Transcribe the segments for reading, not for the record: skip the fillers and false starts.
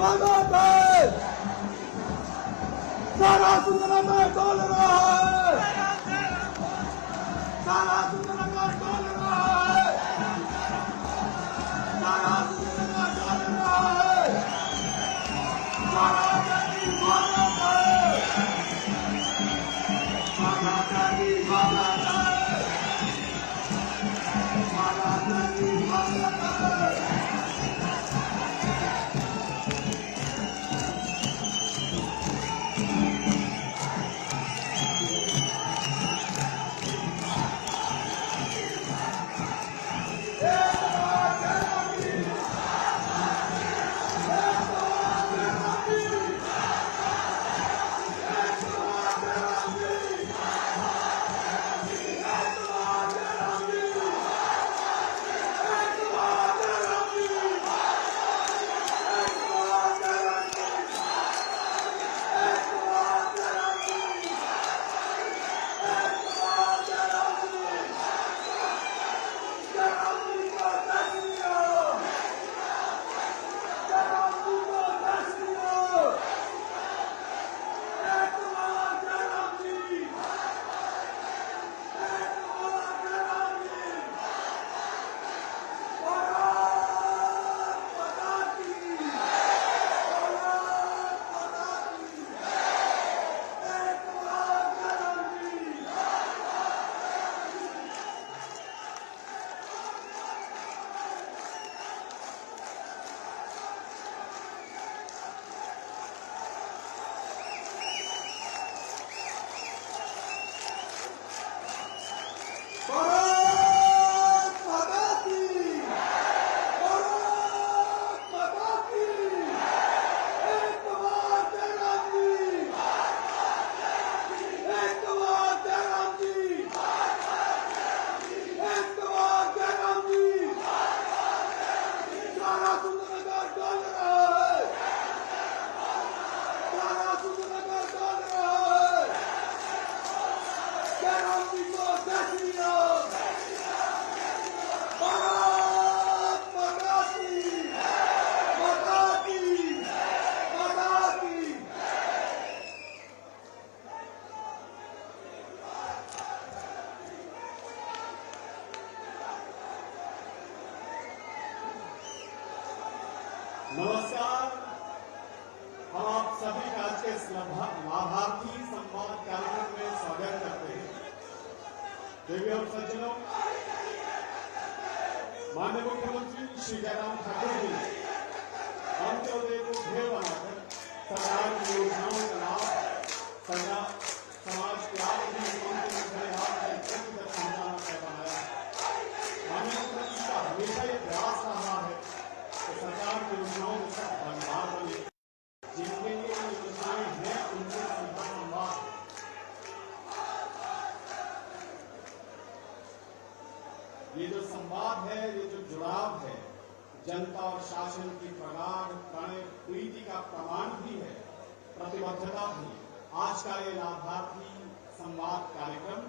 स्वागत है। सारा सुंदरनगर डोल रहा है, सारा सुंदरनगर डोल रहा है, सारा सुंदरनगर डोल रहा है, सारा जल्दी स्वागत है, सारा जल्दी स्वागत है, सारा जल्दी स्वागत है। नमस्कार। हम आप सभी का आज के लाभार्थी संवाद कार्यक्रम में स्वागत करते हैं। देवी और सज्जनों, माननीय मुख्यमंत्री श्री जयराम ठाकुर जी अंत्योदय को ध्येय बनाकर सरकार की योजनाओं का लाभ समाज के आखिरी तक पहुंचाना तय बनाया। माननीय मुख्यमंत्री का हमेशा ये प्रयास रहा है कि सरकार की योजनाओं के साथ भागीदार बने, जिनके लिए योजनाएं हैं उनसे सीधा संवाद। ये जो संवाद है, ये जो जुड़ाव है, जनता और शासन की प्रगाढ़ प्रीति का प्रमाण भी है, प्रतिबद्धता भी। आज का ये लाभार्थी संवाद कार्यक्रम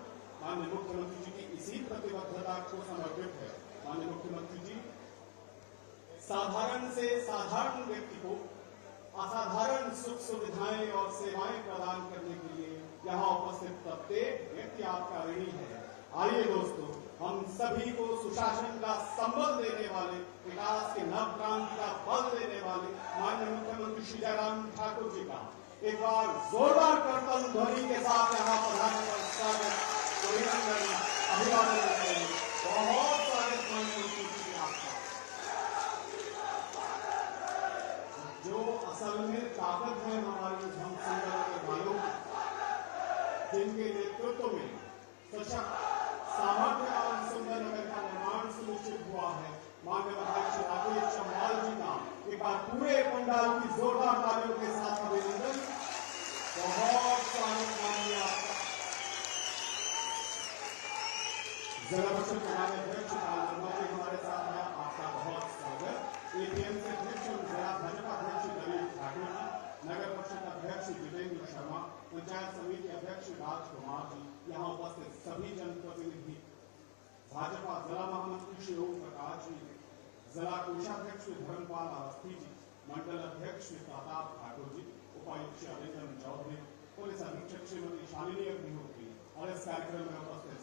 माननीय मुख्यमंत्री जी की इसी प्रतिबद्धता को समर्पित है। माननीय मुख्यमंत्री जी साधारण से साधारण व्यक्ति को असाधारण सुख सुविधाएं और सेवाएं प्रदान करने के लिए यहाँ उपस्थित प्रत्येक व्यक्ति आपका ऋणी है। आइए दोस्तों, हम सभी को सुशासन का संबल देने वाले, विकास के नव क्रांति का बल देने वाले माननीय मुख्यमंत्री श्री जयराम ठाकुर जी का एक बार जोरदार करतल ध्वनि के साथ यहाँ पधारने का स्वागत, अभिवादन करते हैं। बहुत स्वागत माननीय मुख्यमंत्री जी आपका। जो असल में ताकत है हमारी हम सुंदर भाइयों की, जिनके नेतृत्व में सशक्त सामर्थ्य और सुंदरनगर का निर्माण सुनिश्चित हुआ है, माननीय अध्यक्ष राकेश चौहान जी का एक बार पूरे पंडाल की जोरदार तालियों के साथ अभिनंदन। बहुत स्वागत माननीय आपका। जिला परिषद अध्यक्ष हमारे साथ है, आपका बहुत स्वागत। एपीएमसी अध्यक्ष जिला भाजपा अध्यक्ष दलीप ठाकुर जी, नगर परिषद अध्यक्ष जितेंद्र शर्मा, पंचायत समिति अध्यक्ष राजकुमार जी, यहाँ उपस्थित सभी जनप्रतिनिधि, भाजपा जिला महामंत्री श्री ओम प्रकाश जी, जिला कोषाध्यक्ष धर्मपाल अवस्थी जी, मंडल अध्यक्ष श्री प्रताप ठाकुर जी, उपायुक्त श्री अरिंदम चौधरी, पुलिस अधीक्षक श्रीमती शालिनी अग्निहोत्री और इस कार्यक्रम में उपस्थित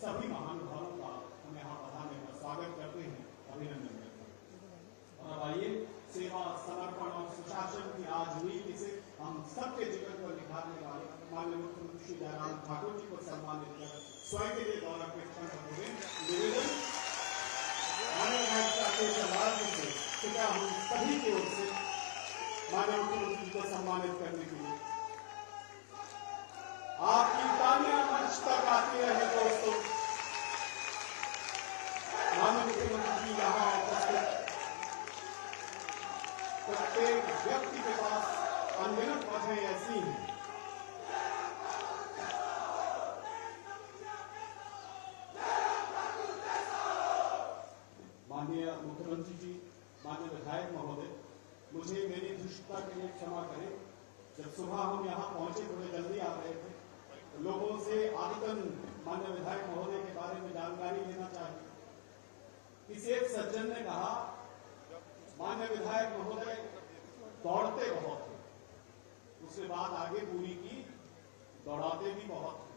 सभी महानुभावों का हम यहाँ पधारने पर स्वागत करते हैं, अभिनंदन करते हैं। और अब आइए सेवा, समर्पण और सुशासन की आज नीति से हम सबके जीवन को निखारने वाले माननीय मुख्यमंत्री श्री जयराम ठाकुर जी को सम्मानित कर स्वयं के लिए गौरव के क्षण होंगे। निवेदन से कृपया हम सभी की ओर से माननीय मुख्यमंत्री जी को सम्मानित करने के लिए आपकी तालियां मंच तक आती रहे। दोस्तों, माननीय मुख्यमंत्री जी यहाँ उपस्थित प्रत्येक व्यक्ति के पास अनगिनत वजहें ऐसी हैं माननीय मुख्यमंत्री जी, माननीय विधायक महोदय, मुझे मेरी धृष्टता के लिए क्षमा करें। जब सुबह हम यहाँ पहुंचे, थोड़े जल्दी आ रहे थे, तो लोगों से आदितन माननीय विधायक महोदय के बारे में जानकारी लेना चाहिए। किसी एक सज्जन ने कहा, माननीय विधायक महोदय दौड़ते बहुत थे, उसके बाद आगे पूरी की, दौड़ाते भी बहुत थे।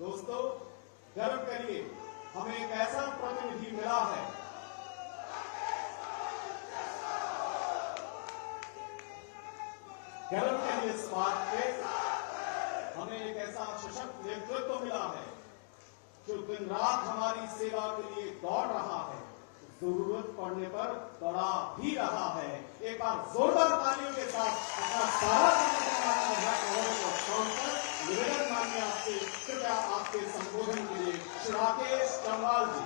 दोस्तों, गर्व करिए, हमें एक ऐसा प्रतिनिधि मिला है गर्व के लिए इस बात पे हमें एक ऐसा सशक्त नेतृत्व मिला है जो दिन रात हमारी सेवा के लिए दौड़ रहा है, जरूरत पड़ने पर दौड़ा भी रहा है। एक बार जोरदार तालियों के साथ अपना सारा निवेदन मांगे आपसे, कृपया आपके संबोधन के लिए श्री राकेश चंवाल जी।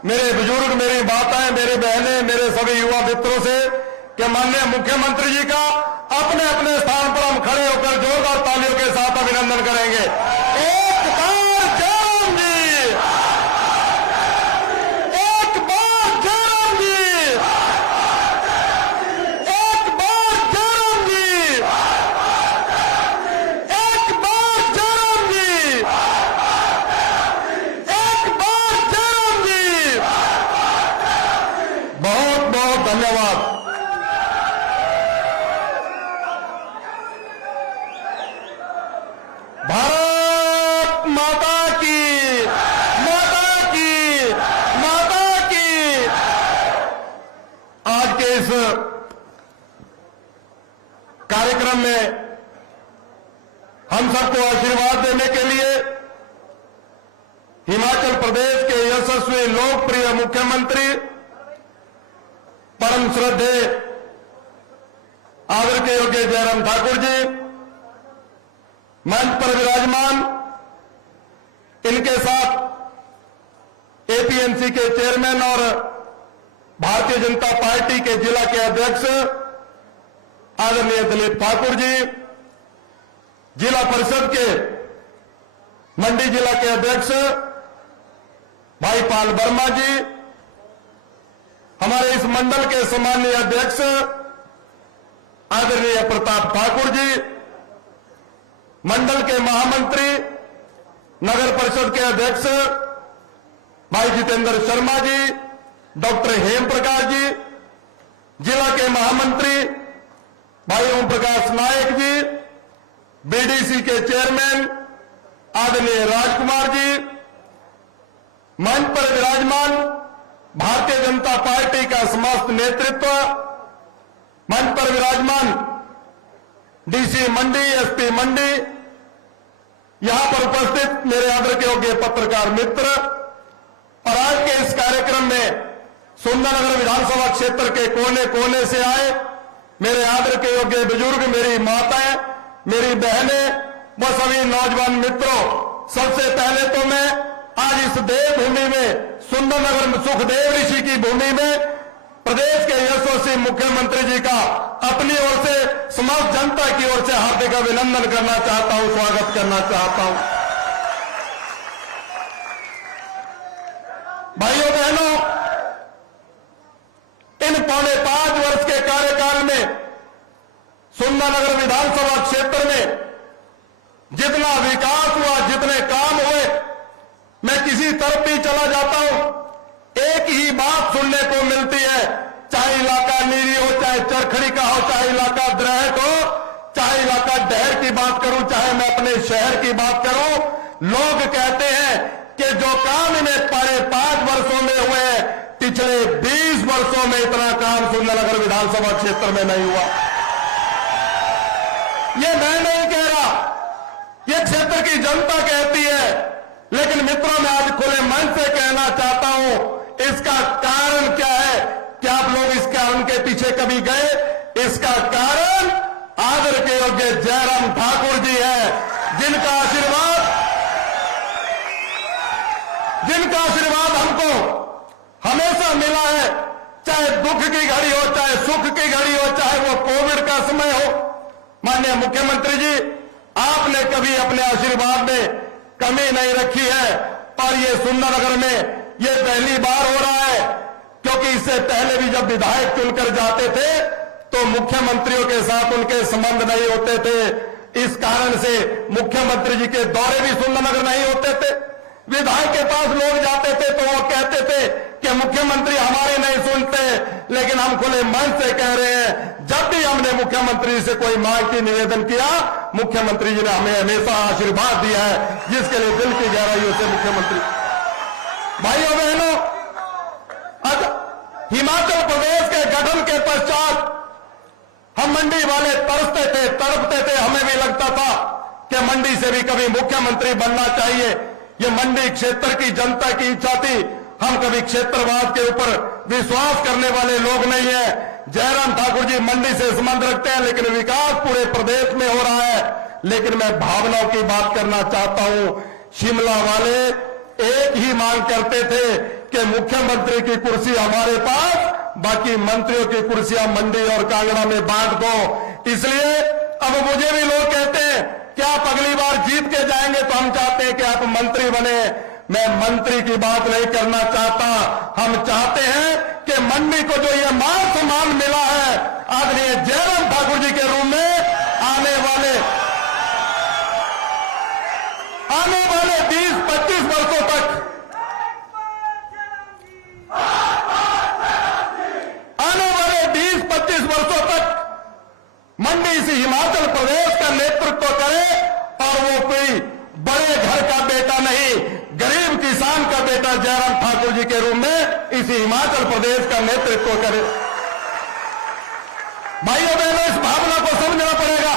मेरे बुजुर्ग, मेरी माताएं, मेरे बहनें, मेरे सभी युवा मित्रों से कि माननीय मुख्यमंत्री जी का अपने अपने स्थान पर हम खड़े होकर जोरदार तालियों के साथ अभिनंदन करेंगे। एक बार जयराम जी, एक बार जयराम जी, एक बार जयराम जी, एक बार जयराम जी, एक बार जयराम जी। बहुत बहुत धन्यवाद। भारत माता की, माता की, माता की। आज के इस कार्यक्रम में हम सबको आशीर्वाद देने के लिए हिमाचल प्रदेश के यशस्वी लोकप्रिय मुख्यमंत्री परम श्रद्धेय आदर के योग्य जयराम ठाकुर जी मंच पर विराजमान, इनके साथ एपीएमसी के चेयरमैन और भारतीय जनता पार्टी के जिला के अध्यक्ष आदरणीय दिलीप ठाकुर जी, जिला परिषद के मंडी जिला के अध्यक्ष भाई पाल वर्मा जी, हमारे इस मंडल के सम्मानीय अध्यक्ष आदरणीय प्रताप ठाकुर जी, मंडल के महामंत्री नगर परिषद के अध्यक्ष भाई जितेंद्र शर्मा जी, डॉक्टर हेम प्रकाश जी, जिला के महामंत्री भाई ओम प्रकाश नायक जी, बीडीसी के चेयरमैन आदरणीय राजकुमार जी, मंच पर विराजमान भारतीय जनता पार्टी का समस्त नेतृत्व, मंच पर विराजमान डीसी मंडी, एसपी मंडी, यहां पर उपस्थित मेरे आदर के योग्य पत्रकार मित्र और आज के इस कार्यक्रम में सुंदरनगर विधानसभा क्षेत्र के कोने कोने से आए मेरे आदर के योग्य बुजुर्ग, मेरी माताएं, मेरी बहनें, वो सभी नौजवान मित्रों, सबसे पहले तो मैं आज इस देवभूमि में, सुंदरनगर में, सुखदेव ऋषि की भूमि में प्रदेश के यशस्वी मुख्यमंत्री जी का अपनी ओर से समस्त जनता की ओर से हार्दिक अभिनंदन करना चाहता हूं, स्वागत करना चाहता हूं। भाइयों बहनों, इन 5.25 वर्ष के कार्यकाल में सुंदरनगर विधानसभा क्षेत्र में जितना विकास हुआ, जितने काम हुए, मैं किसी तरफ भी चला जाता हूं, एक ही बात सुनने को मिलती है, चाहे इलाका नीरी हो, चाहे चरखड़ी का हो, चाहे इलाका द्रहट हो, चाहे इलाका डहर की बात करूं, चाहे मैं अपने शहर की बात करूं, लोग कहते हैं कि जो काम इन्हें 5.25 वर्षों में हुए, पिछले 20 वर्षों में इतना काम सुंदरनगर विधानसभा क्षेत्र में नहीं हुआ। ये मैं नहीं कह रहा, ये क्षेत्र की जनता कहती है। लेकिन मित्रों, मैं आज खुले मन से कहना चाहता हूं, इसका कारण क्या है? क्या आप लोग इस कारण के पीछे कभी गए? इसका कारण आदर के योग्य जयराम ठाकुर जी है, जिनका आशीर्वाद हमको हमेशा मिला है, चाहे दुख की घड़ी हो, चाहे सुख की घड़ी हो, चाहे वो कोविड का समय हो। माननीय मुख्यमंत्री जी, आपने कभी अपने आशीर्वाद में कमी नहीं रखी है, और ये सुंदरनगर में ये पहली बार हो रहा है, क्योंकि इससे पहले भी जब विधायक चुनकर जाते थे तो मुख्यमंत्रियों के साथ उनके संबंध नहीं होते थे। इस कारण से मुख्यमंत्री जी के दौरे भी सुंदरनगर नहीं होते थे। विधायक के पास लोग जाते थे तो वो कहते थे कि मुख्यमंत्री हमारे नहीं सुनते। लेकिन हम खुले मन से कह रहे हैं, जब भी हमने मुख्यमंत्री से कोई मांग की निवेदन किया, मुख्यमंत्री जी ने हमें हमेशा आशीर्वाद दिया है, जिसके लिए दिल की गहराइयों से मुख्यमंत्री। भाइयों बहनों, हिमाचल प्रदेश के गठन के पश्चात हम मंडी वाले तरसते थे, तड़पते थे, हमें भी लगता था कि मंडी से भी कभी मुख्यमंत्री बनना चाहिए। ये मंडी क्षेत्र की जनता की इच्छा थी। हम कभी क्षेत्रवाद के ऊपर विश्वास करने वाले लोग नहीं है। जयराम ठाकुर जी मंडी से संबंध रखते हैं, लेकिन विकास पूरे प्रदेश में हो रहा है। लेकिन मैं भावनाओं की बात करना चाहता हूं। शिमला वाले एक ही मांग करते थे कि मुख्यमंत्री की कुर्सी हमारे पास, बाकी मंत्रियों की कुर्सियां मंडी और कांगड़ा में बांट दो। इसलिए अब मुझे भी लोग कहते हैं कि आप अगली बार जीत के जाएंगे तो हम चाहते हैं कि आप मंत्री बने। मैं मंत्री की बात नहीं करना चाहता। हम चाहते हैं कि मंडी को जो ये मान सम्मान मिला है आदरणीय जयराम ठाकुर जी के रूप में आने वाले 20-25 वर्षों तक मंडी से हिमाचल प्रदेश का नेतृत्व करे, और वो कोई बड़े घर का बेटा नहीं, गरीब किसान का बेटा जयराम ठाकुर जी के रूप में इस हिमाचल प्रदेश का नेतृत्व करे। भाइयों बहनों, इस भावना को समझना पड़ेगा।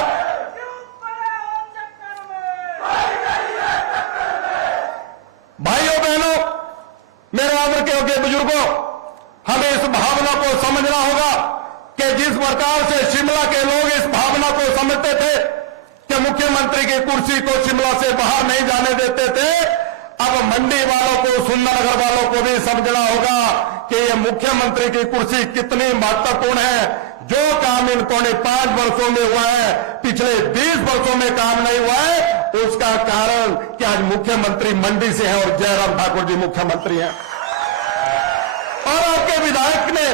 भाइयों बहनों, मेरे आदर के योग्य बुजुर्गों, हमें इस भावना को समझना होगा कि जिस प्रकार से शिमला के लोग इस भावना को समझते थे कि मुख्यमंत्री की कुर्सी को शिमला से बाहर नहीं जाने देते थे, अब मंडी वालों को, सुंदरनगर वालों को भी समझना होगा कि ये मुख्यमंत्री की कुर्सी कितनी महत्वपूर्ण है। जो काम इन 5.25 वर्षों में हुआ है, पिछले 20 वर्षों में काम नहीं हुआ है, उसका कारण कि आज मुख्यमंत्री मंडी से है और जयराम ठाकुर जी मुख्यमंत्री हैं। और आपके विधायक ने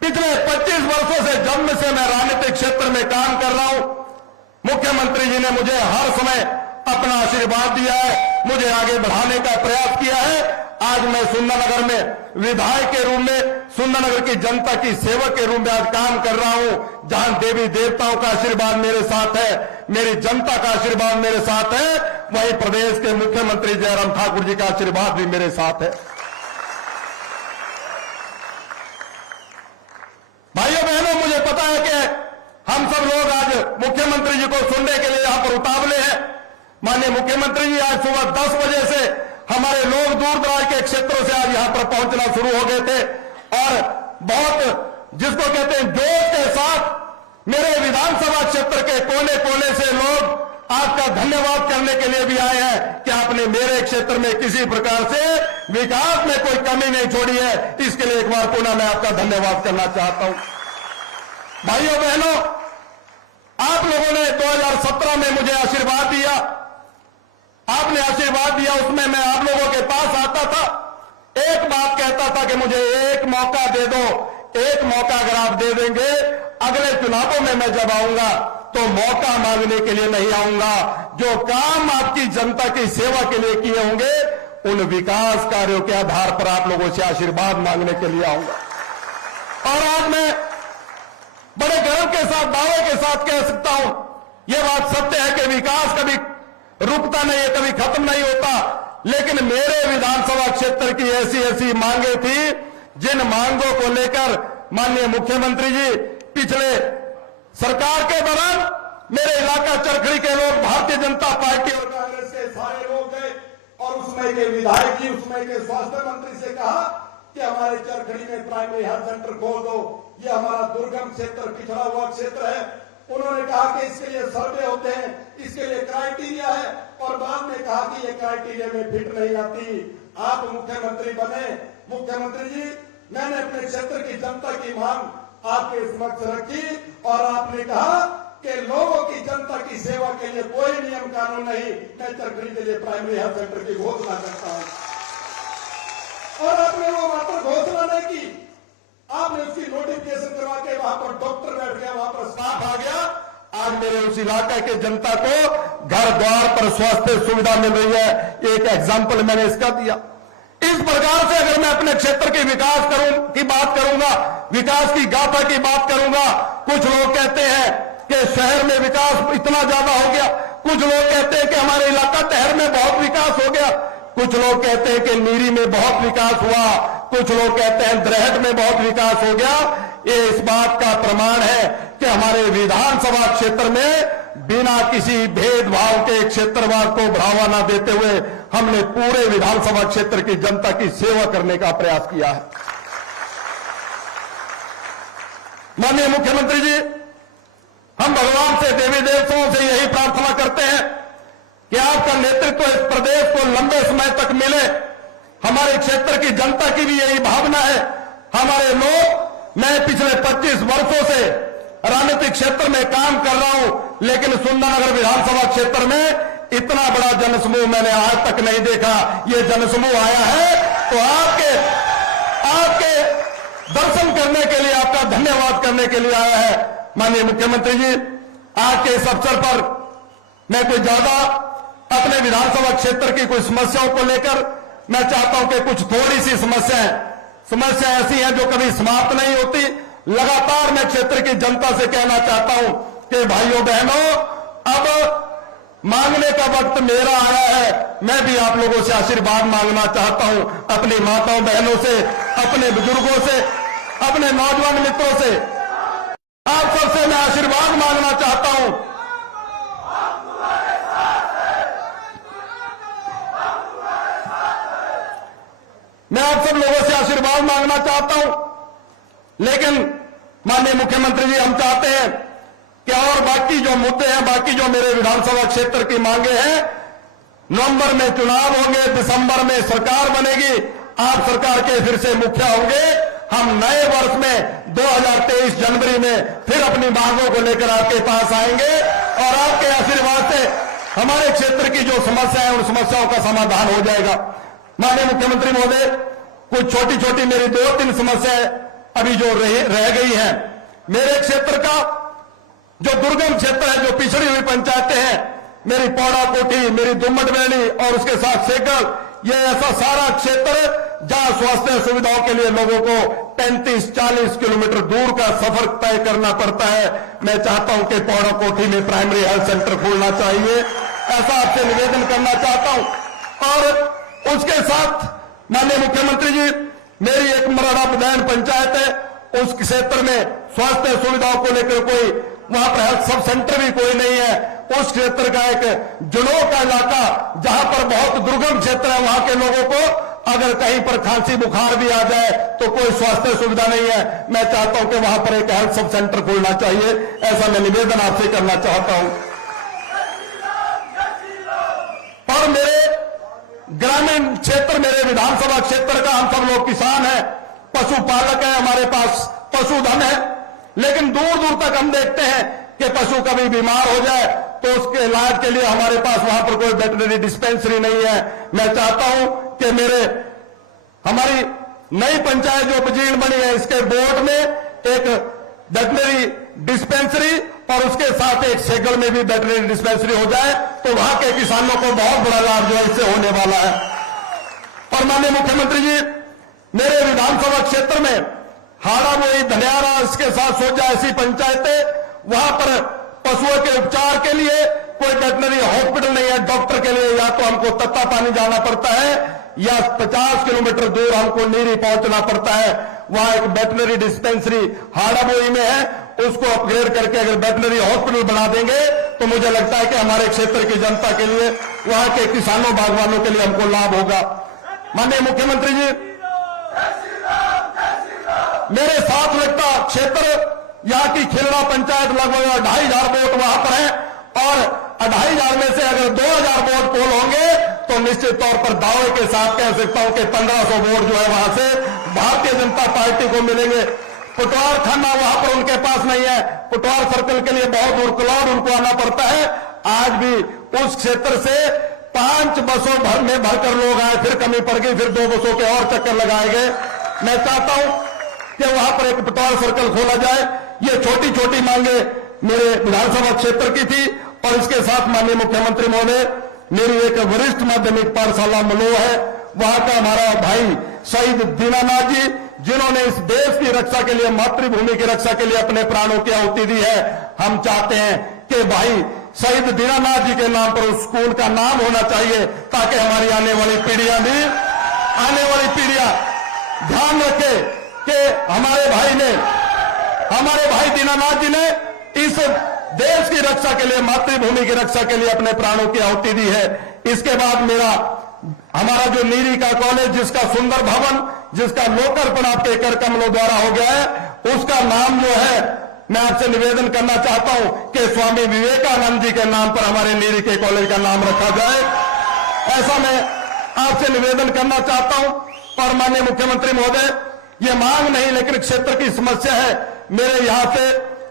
पिछले 25 वर्षों से, जब से मैं राजनीतिक क्षेत्र में काम कर रहा हूं, मुख्यमंत्री जी ने मुझे हर समय अपना आशीर्वाद दिया है, मुझे आगे बढ़ाने का प्रयास किया है। आज मैं सुंदरनगर में विधायक के रूप में, सुंदरनगर की जनता की सेवक के रूप में आज काम कर रहा हूं। जहां देवी देवताओं का आशीर्वाद मेरे साथ है, मेरी जनता का आशीर्वाद मेरे साथ है, वहीं प्रदेश के मुख्यमंत्री जयराम ठाकुर जी का आशीर्वाद भी मेरे साथ है। भाइयों बहनों, मुझे पता है कि हम सब लोग आज मुख्यमंत्री जी को सुनने के लिए यहां पर उतावले हैं। माननीय मुख्यमंत्री जी आज सुबह 10 बजे से हमारे लोग दूर दराज के क्षेत्रों से आज यहां पर पहुंचना शुरू हो गए थे, और बहुत जिसको कहते हैं जोश के साथ मेरे विधानसभा क्षेत्र के कोने कोने से लोग आपका धन्यवाद करने के लिए भी आए हैं कि आपने मेरे क्षेत्र में किसी प्रकार से विकास में कोई कमी नहीं छोड़ी है। इसके लिए एक बार पुनः मैं आपका धन्यवाद करना चाहता हूं। भाइयों बहनों, आप लोगों ने 2017 में मुझे आशीर्वाद दिया, आपने आशीर्वाद दिया, उसमें मैं आप लोगों के पास आता था, एक बात कहता था कि मुझे एक मौका दे दो, एक मौका अगर आप दे देंगे, अगले चुनावों में मैं जब आऊंगा तो मौका मांगने के लिए नहीं आऊंगा, जो काम आपकी जनता की सेवा के लिए किए होंगे उन विकास कार्यों के आधार पर आप लोगों से आशीर्वाद मांगने के लिए आऊंगा। और आज मैं बड़े गर्व के साथ, दावे के साथ कह सकता हूं, यह बात सत्य है कि विकास कभी रुकता नहीं है, कभी खत्म नहीं होता। लेकिन मेरे विधानसभा क्षेत्र की ऐसी ऐसी मांगे थी जिन मांगों को लेकर माननीय मुख्यमंत्री जी पिछले सरकार के दौरान मेरे इलाका चरखड़ी के लोग, भारतीय जनता पार्टी और कांग्रेस के सारे लोग गए और उसमें के विधायक जी, उसमें के स्वास्थ्य मंत्री से कहा कि हमारे चरखड़ी में प्राइमरी हेल्थ सेंटर खोल दो, ये हमारा दुर्गम क्षेत्र, पिछड़ा हुआ क्षेत्र है। उन्होंने कहा कि इसके लिए सर्वे होते हैं, इसके लिए क्राइटेरिया है, और बाद में कहा कि ये क्राइटेरिया में फिट नहीं आती। आप मुख्यमंत्री बने, मुख्यमंत्री जी, मैंने अपने क्षेत्र की जनता की मांग आपके समक्ष रखी और आपने कहा कि लोगों की, जनता की सेवा के लिए कोई नियम कानून नहीं, मैं चरखड़ी के लिए प्राइमरी हेल्थ सेंटर की घोषणा करता हूं। और आपने वो मात्र घोषणा नहीं की, आपने उसकी नोटिफिकेशन करवा के वहां पर डॉक्टर बैठ गया, वहां पर स्टाफ आ गया। आज मेरे उस इलाके के जनता को घर द्वार पर स्वास्थ्य सुविधा मिल रही है। एक एग्जाम्पल मैंने इसका दिया। इस प्रकार से अगर मैं अपने क्षेत्र के विकास की बात करूंगा, विकास की गाथा की बात करूंगा, कुछ लोग कहते हैं कि शहर में विकास इतना ज्यादा हो गया, कुछ लोग कहते हैं कि हमारे इलाका शहर में बहुत विकास हो गया, कुछ लोग कहते हैं कि नीरी में बहुत विकास हुआ, कुछ लोग कहते हैं द्रहट में बहुत विकास हो गया। ये इस बात का प्रमाण है कि हमारे विधानसभा क्षेत्र में बिना किसी भेदभाव के क्षेत्रवाद को बढ़ावा न देते हुए हमने पूरे विधानसभा क्षेत्र की जनता की सेवा करने का प्रयास किया है। माननीय मुख्यमंत्री जी, हम भगवान से, देवी देवताओं से यही प्रार्थना करते हैं कि आपका नेतृत्व इस प्रदेश को लंबे समय तक मिले। हमारे क्षेत्र की जनता की भी यही भावना है। हमारे लोग, मैं पिछले 25 वर्षों से राजनीतिक क्षेत्र में काम कर रहा हूं, लेकिन सुंदरनगर विधानसभा क्षेत्र में इतना बड़ा जनसमूह मैंने आज तक नहीं देखा। ये जनसमूह आया है तो आपके दर्शन करने के लिए, आपका धन्यवाद करने के लिए आया है। माननीय मुख्यमंत्री जी, आज के इस अवसर पर मैं कोई ज्यादा अपने विधानसभा क्षेत्र की कोई समस्याओं को लेकर, मैं चाहता हूं कि कुछ थोड़ी सी समस्या ऐसी हैं जो कभी समाप्त नहीं होती। लगातार मैं क्षेत्र की जनता से कहना चाहता हूं कि भाइयों बहनों, अब मांगने का वक्त मेरा आया है। मैं भी आप लोगों से आशीर्वाद मांगना चाहता हूं, अपनी माताओं बहनों से, अपने बुजुर्गों से, अपने नौजवान मित्रों से, आप सबसे मैं आशीर्वाद मांगना चाहता हूं। मैं आप सब लोगों से आशीर्वाद मांगना चाहता हूं, लेकिन माननीय मुख्यमंत्री जी, हम चाहते हैं कि और बाकी जो मुद्दे हैं, बाकी जो मेरे विधानसभा क्षेत्र की मांगे हैं, नवंबर में चुनाव होंगे, दिसंबर में सरकार बनेगी, आप सरकार के फिर से मुखिया होंगे। हम नए वर्ष में 2023 जनवरी में फिर अपनी मांगों को लेकर आपके पास आएंगे और आपके आशीर्वाद से हमारे क्षेत्र की जो समस्या है उन समस्याओं का समाधान हो जाएगा। माननीय मुख्यमंत्री महोदय, कुछ छोटी छोटी मेरी 2-3 समस्याएं अभी जो रह गई हैं। मेरे क्षेत्र का जो दुर्गम क्षेत्र है, जो पिछड़ी हुई पंचायतें हैं, मेरी पौड़ा कोठी, मेरी दुम्मट वैली और उसके साथ सेकल, ये ऐसा सारा क्षेत्र जहां स्वास्थ्य सुविधाओं के लिए लोगों को 35-40 किलोमीटर दूर का सफर तय करना पड़ता है। मैं चाहता हूं कि पौड़ा कोठी में प्राइमरी हेल्थ सेंटर खोलना चाहिए, ऐसा आपसे निवेदन करना चाहता हूं। और उसके साथ माननीय मुख्यमंत्री जी, मेरी एक मराड़ा बदैन पंचायत है, उस क्षेत्र में स्वास्थ्य सुविधाओं को लेकर कोई, वहां पर हेल्थ सब सेंटर भी कोई नहीं है। उस क्षेत्र का एक जुनों का इलाका, जहां पर बहुत दुर्गम क्षेत्र है, वहां के लोगों को अगर कहीं पर खांसी बुखार भी आ जाए तो कोई स्वास्थ्य सुविधा नहीं है। मैं चाहता हूं कि वहां पर एक हेल्थ सब सेंटर खोलना चाहिए, ऐसा मैं निवेदन आपसे करना चाहता हूं। ग्रामीण क्षेत्र, मेरे विधानसभा क्षेत्र का हम सब लोग किसान हैं, पशुपालक है, हमारे पास पशुधन है, लेकिन दूर दूर तक हम देखते हैं कि पशु कभी बीमार हो जाए तो उसके इलाज के लिए हमारे पास वहां पर कोई वेटरनरी डिस्पेंसरी नहीं है। मैं चाहता हूं कि हमारी नई पंचायत जो उपजीर्ण बनी है, इसके बोर्ड में एक वेटरनरी डिस्पेंसरी और उसके साथ एक सेगल में भी वेटरनरी डिस्पेंसरी हो जाए तो वहां के किसानों को बहुत बड़ा लाभ जो है इससे होने वाला है। और माननीय मुख्यमंत्री जी, मेरे विधानसभा क्षेत्र में हाड़ाबोई, धनियारा, इसके साथ सोचा ऐसी पंचायतें, वहां पर पशुओं के उपचार के लिए कोई वेटरनरी हॉस्पिटल नहीं है। डॉक्टर के लिए या तो हमको तत्तापानी जाना पड़ता है या 50 किलोमीटर दूर हमको नीरी पहुंचना पड़ता है। वहां एक वेटरनरी डिस्पेंसरी हाड़ाबोई में है, उसको अपग्रेड करके अगर वेटरनरी हॉस्पिटल बना देंगे तो मुझे लगता है कि हमारे क्षेत्र की जनता के लिए, वहां के किसानों बागवानों के लिए हमको लाभ होगा। माननीय मुख्यमंत्री जी, मेरे साथ लगता क्षेत्र, यहां की खिलड़ा पंचायत लगभग 2500 वोट वहां पर है और 2500 में से अगर 2000 वोट पोल होंगे तो निश्चित तौर पर दावे के साथ कह सकता हूं कि 1500 वोट जो है वहां से भारतीय जनता पार्टी को मिलेंगे। पुटवार खाना वहां पर उनके पास नहीं है, पुटवार सर्कल के लिए बहुत दूर क्लौड उनको आना पड़ता है। आज भी उस क्षेत्र से 5 बसों में भरकर लोग आए, फिर कमी पड़ गई, फिर 2 बसों के और चक्कर लगाए गए। मैं चाहता हूं कि वहां पर एक पुटवार सर्कल खोला जाए। ये छोटी छोटी मांगे मेरे विधानसभा क्षेत्र की थी और इसके साथ माननीय मुख्यमंत्री महोदय, मेरी एक वरिष्ठ माध्यमिक पाठशाला मलोह है, वहां का हमारा भाई शहीद दीनानाथ जी, जिन्होंने इस देश की रक्षा के लिए, मातृभूमि की रक्षा के लिए अपने प्राणों की आहुति दी है। हम चाहते हैं कि भाई शहीद दीनानाथ जी के नाम पर उस स्कूल का नाम होना चाहिए ताकि हमारी आने वाली पीढ़ियां ध्यान रखे कि हमारे भाई दीनानाथ जी ने इस देश की रक्षा के लिए, मातृभूमि की रक्षा के लिए अपने प्राणों की आहुति दी है। इसके बाद हमारा जो नीरी का कॉलेज, जिसका सुंदर भवन, जिसका लोकार्पण आपके कर कमलों द्वारा हो गया है, उसका नाम जो है, मैं आपसे निवेदन करना चाहता हूं कि स्वामी विवेकानंद जी के नाम पर हमारे नीरी के कॉलेज का नाम रखा जाए। ऐसा मैं आपसे निवेदन करना चाहता हूं। और माननीय मुख्यमंत्री महोदय, ये मांग नहीं लेकिन क्षेत्र की समस्या है। मेरे यहां से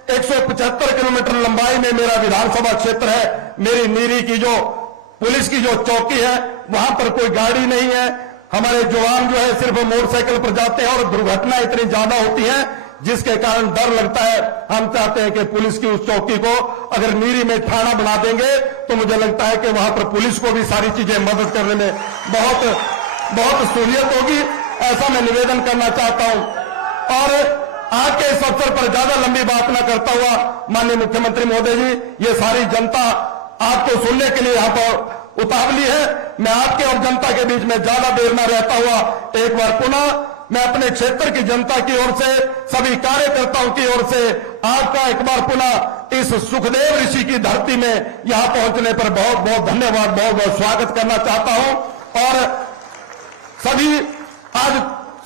175 किलोमीटर लंबाई में मेरा विधानसभा क्षेत्र है। मेरी नीरी की जो पुलिस की जो चौकी है, वहां पर कोई गाड़ी नहीं है। हमारे जवान जो है सिर्फ मोटरसाइकिल पर जाते हैं और दुर्घटना इतनी ज्यादा होती है जिसके कारण डर लगता है। हम चाहते हैं कि पुलिस की उस चौकी को अगर नीरी में थाना बना देंगे तो मुझे लगता है कि वहां पर पुलिस को भी सारी चीजें मदद करने में बहुत सहूलियत होगी। ऐसा मैं निवेदन करना चाहता हूं। और आज के इस अवसर पर ज्यादा लंबी बात न करता हुआ, माननीय मुख्यमंत्री महोदय जी, ये सारी जनता आपको सुनने के लिए यहां पर उतावली है। मैं आपके और जनता के बीच में ज्यादा देर न रहता हुआ एक बार पुनः मैं अपने क्षेत्र की जनता की ओर से, सभी कार्यकर्ताओं की ओर से आपका एक बार पुनः इस सुखदेव ऋषि की धरती में यहां पहुंचने पर बहुत बहुत धन्यवाद, बहुत बहुत स्वागत करना चाहता हूं। और सभी आज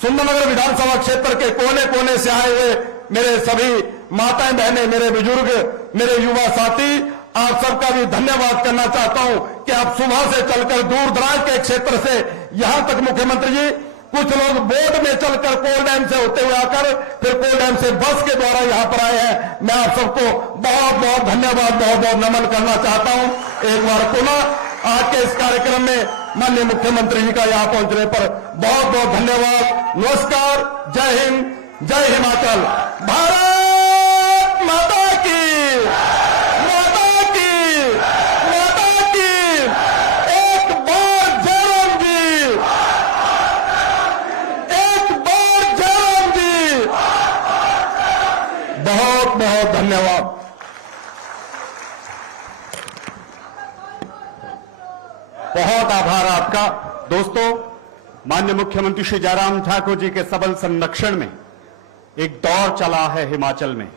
सुंदरनगर विधानसभा क्षेत्र के कोने कोने से आए हुए मेरे सभी माताएं बहनें, मेरे बुजुर्ग, मेरे युवा साथी, आप सबका भी धन्यवाद करना चाहता हूं कि आप सुबह से चलकर दूर दराज के क्षेत्र से यहां तक, मुख्यमंत्री जी, कुछ लोग बोट में चलकर कोल डैम से होते हुए आकर फिर कोल डैम से बस के द्वारा यहां पर आए हैं। मैं आप सबको बहुत बहुत धन्यवाद, बहुत बहुत नमन करना चाहता हूं। एक बार पुनः आज के इस कार्यक्रम में माननीय मुख्यमंत्री जी का यहां पहुंचने पर बहुत बहुत धन्यवाद। नमस्कार, जय हिंद, जय हिमाचल। भारत माता की, माता की, माता की। एक बार जयराम जी, एक बार जयराम जी। बहुत बहुत धन्यवाद। बहुत आभार आपका। दोस्तों, माननीय मुख्यमंत्री श्री जयराम ठाकुर जी के सबल संरक्षण में एक दौर चला है हिमाचल में।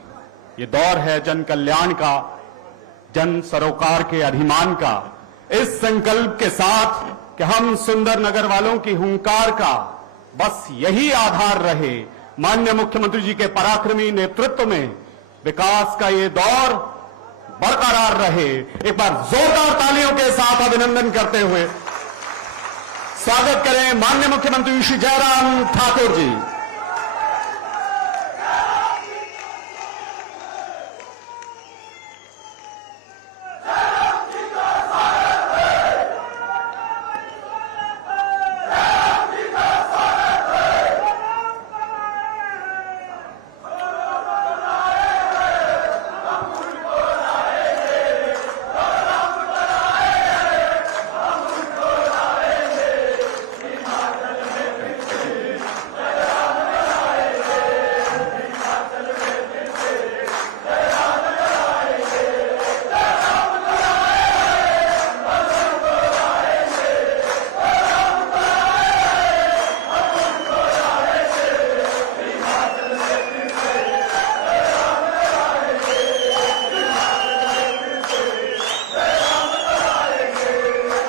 ये दौर है जन कल्याण का, जन सरोकार के अधिमान का, इस संकल्प के साथ कि हम सुंदरनगर वालों की हुंकार का बस यही आधार रहे। माननीय मुख्यमंत्री जी के पराक्रमी नेतृत्व में विकास का ये दौर बरकरार रहे। एक बार जोरदार तालियों के साथ अभिनंदन करते हुए स्वागत करें माननीय मुख्यमंत्री श्री जयराम ठाकुर जी।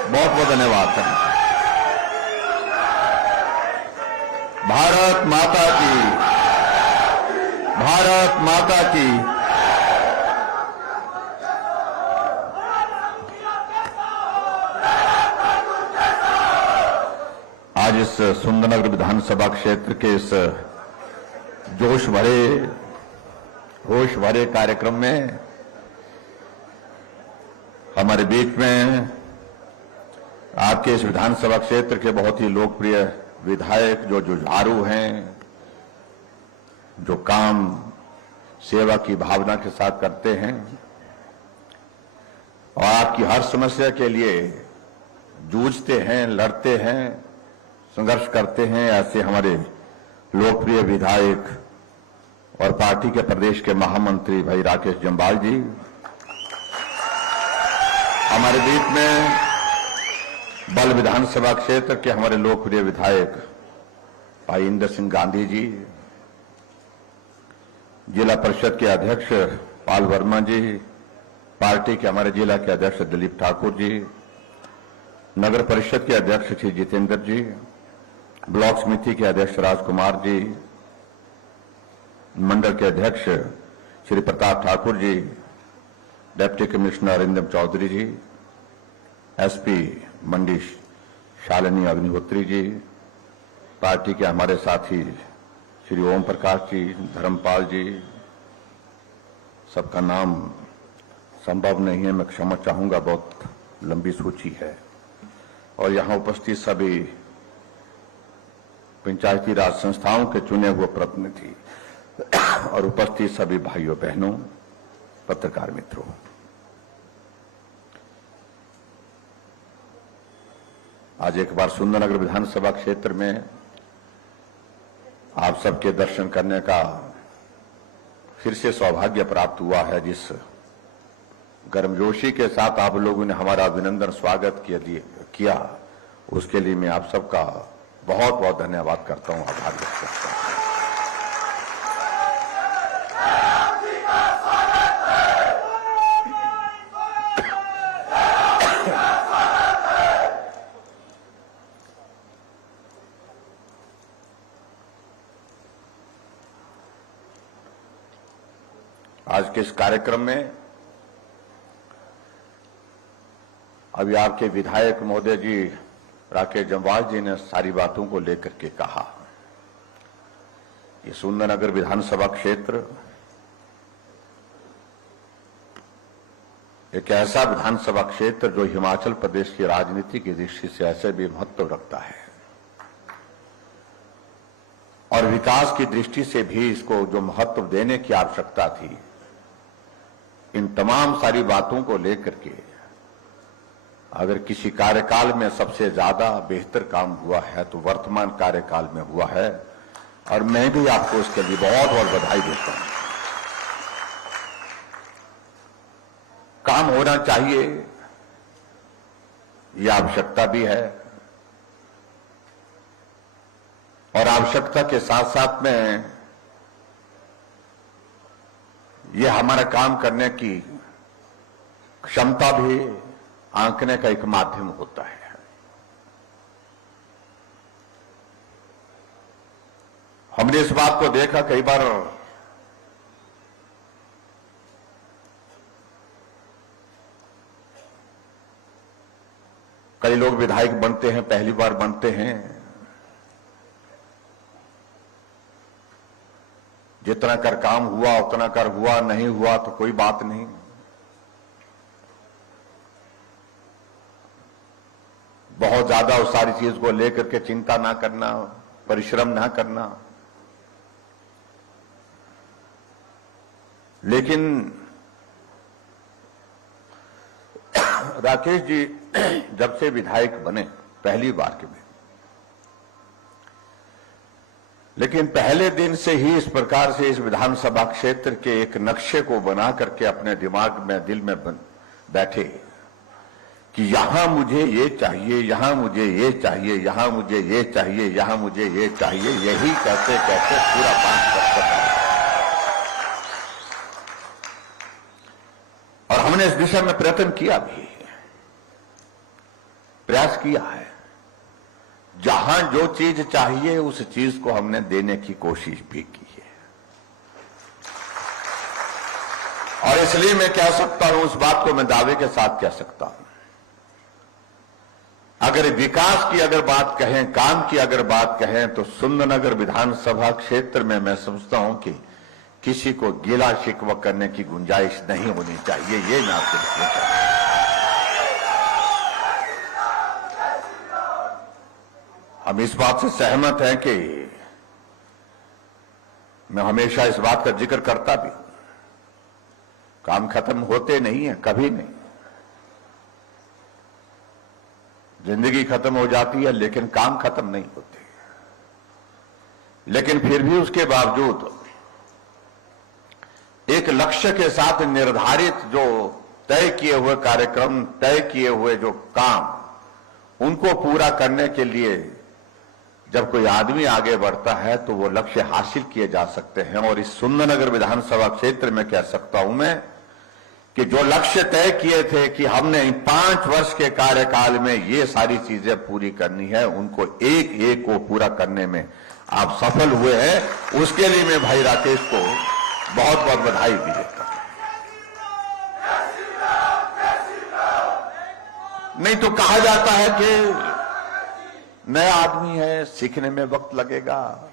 बहुत बहुत धन्यवाद। भारत माता की, भारत माता की। आज इस सुंदरनगर विधानसभा क्षेत्र के इस जोश भरे होश भरे कार्यक्रम में हमारे बीच में आपके इस विधानसभा क्षेत्र के बहुत ही लोकप्रिय विधायक जो जुझारू हैं, जो काम सेवा की भावना के साथ करते हैं और आपकी हर समस्या के लिए जूझते हैं, लड़ते हैं, संघर्ष करते हैं, ऐसे हमारे लोकप्रिय विधायक और पार्टी के प्रदेश के महामंत्री भाई राकेश जम्वाल जी। हमारे बीच में बल विधानसभा क्षेत्र के हमारे लोकप्रिय विधायक भाई इंद्र सिंह गांधी जी, जिला परिषद के अध्यक्ष पाल वर्मा जी, पार्टी के हमारे जिला के अध्यक्ष दिलीप ठाकुर जी, नगर परिषद के अध्यक्ष श्री जितेंद्र जी, ब्लॉक समिति के अध्यक्ष राजकुमार जी, मंडल के अध्यक्ष श्री प्रताप ठाकुर जी, डिप्टी कमिश्नर अरिंदम चौधरी जी, एसपी मंडी शालिनी अग्निहोत्री जी, पार्टी के हमारे साथी श्री ओम प्रकाश जी, धर्मपाल जी, सबका नाम संभव नहीं है, मैं क्षमा चाहूंगा, बहुत लंबी सूची है। और यहां उपस्थित सभी पंचायती राज संस्थाओं के चुने हुए प्रतिनिधि और उपस्थित सभी भाइयों बहनों, पत्रकार मित्रों, आज एक बार सुंदरनगर विधानसभा क्षेत्र में आप सबके दर्शन करने का फिर से सौभाग्य प्राप्त हुआ है। जिस गर्मजोशी के साथ आप लोगों ने हमारा अभिनंदन स्वागत किया उसके लिए मैं आप सबका बहुत बहुत धन्यवाद करता हूं, आभार व्यक्त करता हूं। आज के इस कार्यक्रम में अभी आपके विधायक महोदय जी राकेश जम्वाल जी ने सारी बातों को लेकर के कहा। ये सुंदरनगर विधानसभा क्षेत्र एक ऐसा विधानसभा क्षेत्र जो हिमाचल प्रदेश की राजनीति की दृष्टि से ऐसे भी महत्व रखता है और विकास की दृष्टि से भी इसको जो महत्व देने की आवश्यकता थी, इन तमाम सारी बातों को लेकर के अगर किसी कार्यकाल में सबसे ज्यादा बेहतर काम हुआ है तो वर्तमान कार्यकाल में हुआ है और मैं भी आपको इसके लिए बहुत बहुत बधाई देता हूं। काम होना चाहिए, यह आवश्यकता भी है और आवश्यकता के साथ साथ में यह हमारा काम करने की क्षमता भी आंकने का एक माध्यम होता है। हमने इस बात को देखा कई बार कई लोग विधायक बनते हैं, पहली बार बनते हैं। जितना कर काम हुआ उतना कर हुआ, नहीं हुआ तो कोई बात नहीं। बहुत ज्यादा उस सारी चीज को लेकर के चिंता ना करना, परिश्रम ना करना। लेकिन राकेश जी जब से विधायक बने, पहली बार के में, लेकिन पहले दिन से ही इस प्रकार से इस विधानसभा क्षेत्र के एक नक्शे को बना करके अपने दिमाग में, दिल में बैठे कि यहां मुझे ये चाहिए, यहां मुझे ये चाहिए, यहां मुझे ये चाहिए, यहां मुझे ये चाहिए, यही कहते कहते पूरा 5 वर्ष तक। और हमने इस दिशा में प्रयत्न किया भी, प्रयास किया है। जहां जो चीज चाहिए उस चीज को हमने देने की कोशिश भी की है। और इसलिए मैं कह सकता हूं, उस बात को मैं दावे के साथ कह सकता हूं, अगर विकास की अगर बात कहें, काम की अगर बात कहें, तो सुंदरनगर विधानसभा क्षेत्र में मैं समझता हूं कि किसी को गिला शिकवा करने की गुंजाइश नहीं होनी चाहिए। ये मैं आपको बताना चाहता हूं। हम इस बात से सहमत हैं कि मैं हमेशा इस बात का जिक्र करता भी हूं, काम खत्म होते नहीं है, कभी नहीं। जिंदगी खत्म हो जाती है लेकिन काम खत्म नहीं होते। लेकिन फिर भी उसके बावजूद एक लक्ष्य के साथ निर्धारित जो तय किए हुए कार्यक्रम, तय किए हुए जो काम, उनको पूरा करने के लिए जब कोई आदमी आगे बढ़ता है तो वो लक्ष्य हासिल किए जा सकते हैं। और इस सुंदरनगर विधानसभा क्षेत्र में कह सकता हूं मैं कि जो लक्ष्य तय किए थे कि हमने 5 वर्ष के कार्यकाल में ये सारी चीजें पूरी करनी है, उनको एक एक को पूरा करने में आप सफल हुए हैं। उसके लिए मैं भाई राकेश को बहुत बहुत बधाई भी देता हूं। नहीं तो कहा जाता है कि नया आदमी है, सीखने में वक्त लगेगा,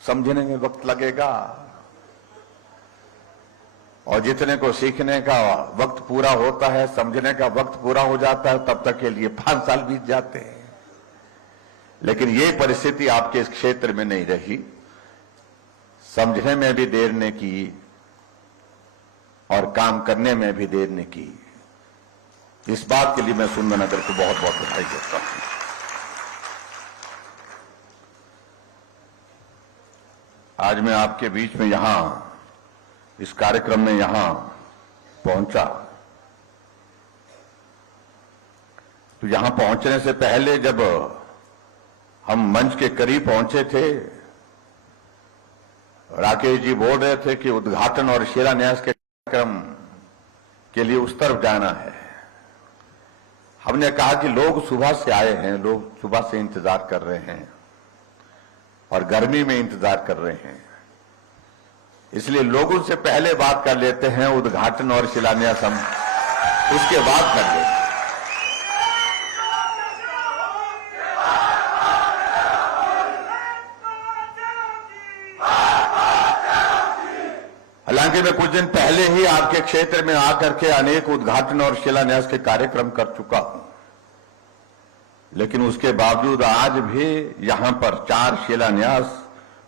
समझने में वक्त लगेगा, और जितने को सीखने का वक्त पूरा होता है, समझने का वक्त पूरा हो जाता है, तब तक के लिए 5 साल बीत जाते हैं। लेकिन ये परिस्थिति आपके इस क्षेत्र में नहीं रही। समझने में भी देर ने की और काम करने में भी देर ने की। इस बात के लिए मैं सुंदरनगर को बहुत बहुत बधाई देता हूं। आज मैं आपके बीच में यहां इस कार्यक्रम में यहां पहुंचा, तो यहां पहुंचने से पहले जब हम मंच के करीब पहुंचे थे, राकेश जी बोल रहे थे कि उद्घाटन और शिलान्यास के कार्यक्रम के लिए उस तरफ जाना है। हमने कहा कि लोग सुबह से आए हैं, लोग सुबह से इंतजार कर रहे हैं और गर्मी में इंतजार कर रहे हैं, इसलिए लोगों से पहले बात कर लेते हैं। उद्घाटन और शिलान्यास हम उसके बाद कर लेते हैं। हालांकि मैं कुछ दिन पहले ही आपके क्षेत्र में आकर के अनेक उद्घाटन और शिलान्यास के कार्यक्रम कर चुका हूं, लेकिन उसके बावजूद आज भी यहां पर 4 शिलान्यास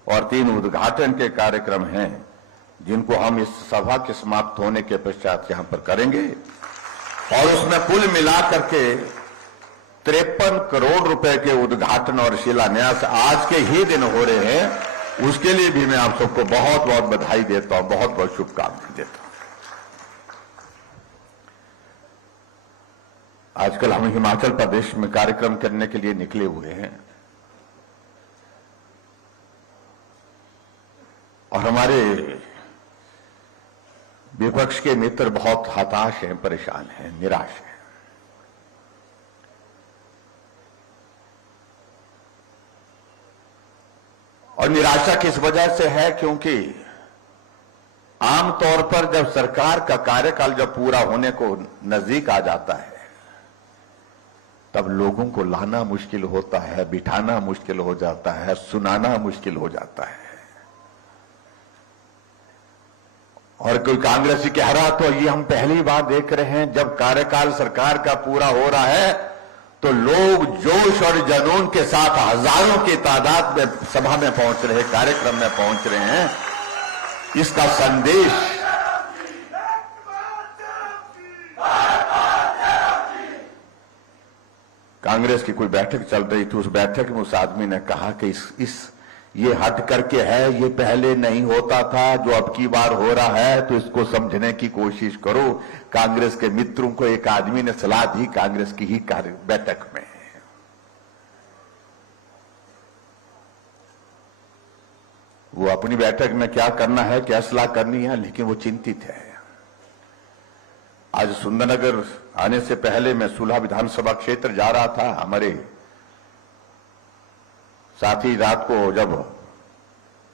और 3 उद्घाटन के कार्यक्रम हैं, जिनको हम इस सभा के समाप्त होने के पश्चात यहां पर करेंगे। और उसमें कुल मिलाकर के 53 करोड़ रुपए के उद्घाटन और शिलान्यास आज के ही दिन हो रहे हैं। उसके लिए भी मैं आप सबको बहुत बहुत बधाई देता हूं, बहुत बहुत शुभकामनाएं देता हूं। आजकल हम हिमाचल प्रदेश में कार्यक्रम करने के लिए निकले हुए हैं और हमारे विपक्ष के मित्र बहुत हताश हैं, परेशान हैं, निराश हैं। और निराशा किस वजह से है? क्योंकि आमतौर पर जब सरकार का कार्यकाल जब पूरा होने को नजदीक आ जाता है तब लोगों को लाना मुश्किल होता है, बिठाना मुश्किल हो जाता है, सुनाना मुश्किल हो जाता है। और कोई कांग्रेसी कह रहा तो ये हम पहली बार देख रहे हैं, जब कार्यकाल सरकार का पूरा हो रहा है तो लोग जोश और जुनून के साथ हजारों की तादाद में सभा में पहुंच रहे, कार्यक्रम में पहुंच रहे हैं। इसका संदेश कांग्रेस की कोई बैठक चल रही थी, उस बैठक में उस आदमी ने कहा कि ये हट करके है, ये पहले नहीं होता था, जो अब की बार हो रहा है, तो इसको समझने की कोशिश करो। कांग्रेस के मित्रों को एक आदमी ने सलाह दी कांग्रेस की ही बैठक में। वो अपनी बैठक में क्या करना है, क्या सलाह करनी है, लेकिन वो चिंतित है। आज सुंदरनगर आने से पहले मैं सुलह विधानसभा क्षेत्र जा रहा था। हमारे साथी रात को जब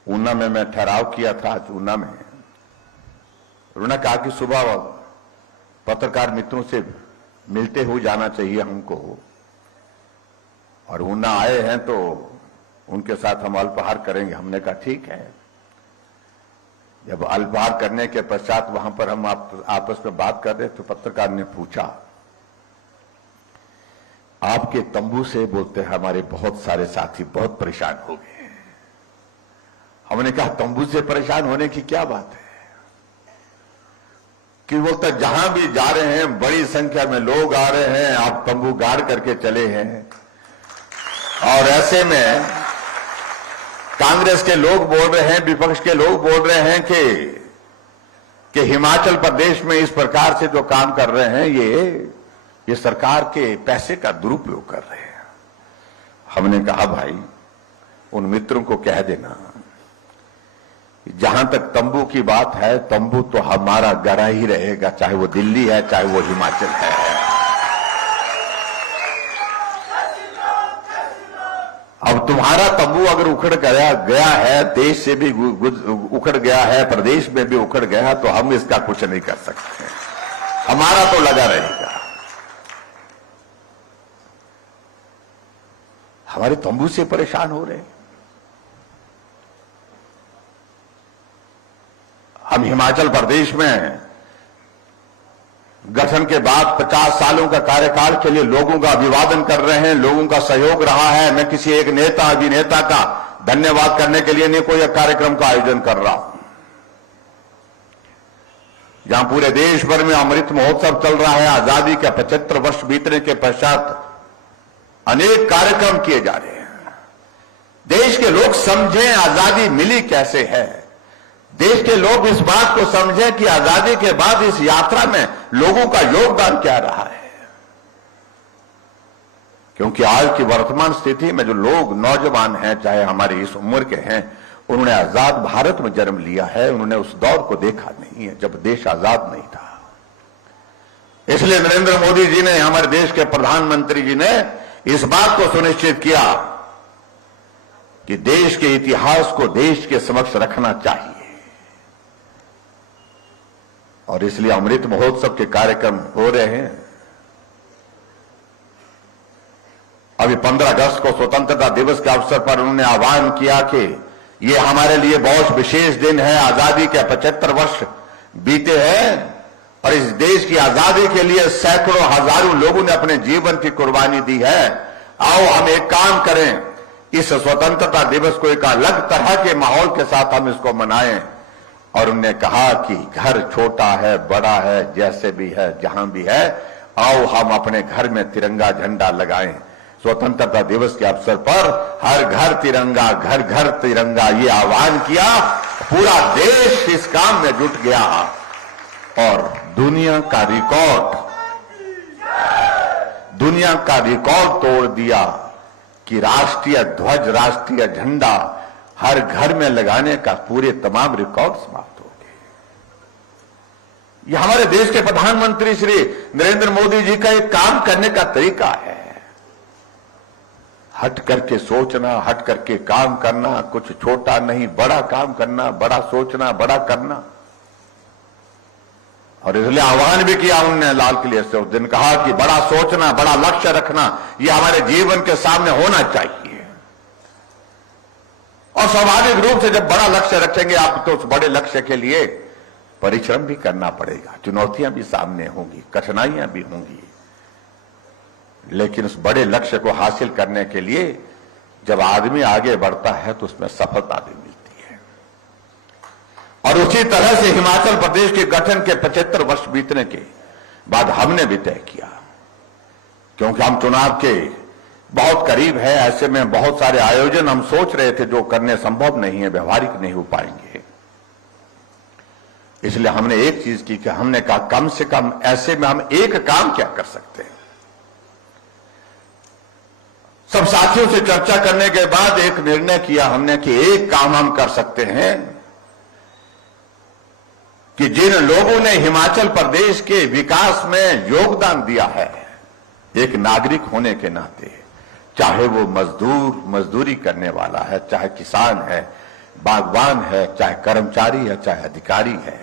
ऊना में मैं ठहराव किया था, ऊना में उन्होंने कहा कि सुबह पत्रकार मित्रों से मिलते हुए जाना चाहिए हमको, और ऊना आए हैं तो उनके साथ हम अल्पाहार करेंगे। हमने कहा ठीक है। जब अल्पाहार करने के पश्चात वहां पर हम आपस में बात कर रहे तो पत्रकार ने पूछा, आपके तंबू से बोलते हमारे बहुत सारे साथी बहुत परेशान हो गए। हमने कहा तंबू से परेशान होने की क्या बात है, कि बोलता जहां भी जा रहे हैं बड़ी संख्या में लोग आ रहे हैं, आप तंबू गाड़ करके चले हैं, और ऐसे में कांग्रेस के लोग बोल रहे हैं, विपक्ष के लोग बोल रहे हैं कि हिमाचल प्रदेश में इस प्रकार से जो काम कर रहे हैं ये सरकार के पैसे का दुरुपयोग कर रहे हैं। हमने कहा भाई उन मित्रों को कह देना, जहां तक तंबू की बात है, तंबू तो हमारा गड़ा ही रहेगा, चाहे वो दिल्ली है चाहे वो हिमाचल है। अब तुम्हारा तंबू अगर उखड़ गया है, देश से भी उखड़ गया है, प्रदेश में भी उखड़ गया है, तो हम इसका कुछ नहीं कर सकते। हमारा तो लगा रहेगा। हमारे तंबू से परेशान हो रहे हैं। हम हिमाचल प्रदेश में गठन के बाद 50 सालों का कार्यकाल के लिए लोगों का अभिवादन कर रहे हैं, लोगों का सहयोग रहा है। मैं किसी एक नेता अभिनेता का धन्यवाद करने के लिए नहीं कोई कार्यक्रम का आयोजन कर रहा हूं। जहां पूरे देश भर में अमृत महोत्सव चल रहा है, आजादी के 75 वर्ष बीतने के पश्चात अनेक कार्यक्रम किए जा रहे हैं। देश के लोग समझें आजादी मिली कैसे है, देश के लोग इस बात को समझें कि आजादी के बाद इस यात्रा में लोगों का योगदान क्या रहा है। क्योंकि आज की वर्तमान स्थिति में जो लोग नौजवान हैं, चाहे हमारी इस उम्र के हैं, उन्होंने आजाद भारत में जन्म लिया है, उन्होंने उस दौर को देखा नहीं है जब देश आजाद नहीं था। इसलिए नरेंद्र मोदी जी ने, हमारे देश के प्रधानमंत्री जी ने इस बात को सुनिश्चित किया कि देश के इतिहास को देश के समक्ष रखना चाहिए, और इसलिए अमृत महोत्सव के कार्यक्रम हो रहे हैं। अभी 15 अगस्त को स्वतंत्रता दिवस के अवसर पर उन्होंने आह्वान किया कि ये हमारे लिए बहुत विशेष दिन है, आजादी के 75 वर्ष बीते हैं, और इस देश की आजादी के लिए सैकड़ों हजारों लोगों ने अपने जीवन की कुर्बानी दी है। आओ हम एक काम करें, इस स्वतंत्रता दिवस को एक अलग तरह के माहौल के साथ हम इसको मनाएं। और उन्होंने कहा कि घर छोटा है, बड़ा है, जैसे भी है, जहां भी है, आओ हम अपने घर में तिरंगा झंडा लगाएं। स्वतंत्रता दिवस के अवसर पर हर घर तिरंगा, घर घर तिरंगा, ये आह्वान किया। पूरा देश इस काम में जुट गया और दुनिया का रिकॉर्ड तोड़ दिया कि राष्ट्रीय ध्वज, राष्ट्रीय झंडा हर घर में लगाने का पूरे तमाम रिकॉर्ड समाप्त हो गए। यह हमारे देश के प्रधानमंत्री श्री नरेंद्र मोदी जी का एक काम करने का तरीका है। हट करके सोचना, हट करके काम करना, कुछ छोटा नहीं बड़ा काम करना, बड़ा सोचना, बड़ा करना। और इसलिए आह्वान भी किया उनने लाल किले से उस दिन, कहा कि बड़ा सोचना, बड़ा लक्ष्य रखना, यह हमारे जीवन के सामने होना चाहिए। और स्वाभाविक रूप से जब बड़ा लक्ष्य रखेंगे आप, तो उस बड़े लक्ष्य के लिए परिश्रम भी करना पड़ेगा, चुनौतियां भी सामने होंगी, कठिनाइयां भी होंगी। लेकिन उस बड़े लक्ष्य को हासिल करने के लिए जब आदमी आगे बढ़ता है तो उसमें सफलता भी मिलती है। और उसी तरह से हिमाचल प्रदेश के गठन के 75 वर्ष बीतने के बाद हमने भी तय किया, क्योंकि हम चुनाव के बहुत करीब है, ऐसे में बहुत सारे आयोजन हम सोच रहे थे जो करने संभव नहीं है, व्यवहारिक नहीं हो पाएंगे। इसलिए हमने एक चीज की कि हमने कहा कम से कम ऐसे में हम एक काम क्या कर सकते हैं। सब साथियों से चर्चा करने के बाद एक निर्णय किया हमने कि एक काम हम कर सकते हैं कि जिन लोगों ने हिमाचल प्रदेश के विकास में योगदान दिया है, एक नागरिक होने के नाते, चाहे वो मजदूरी करने वाला है, चाहे किसान है, बागवान है, चाहे कर्मचारी है, चाहे अधिकारी है,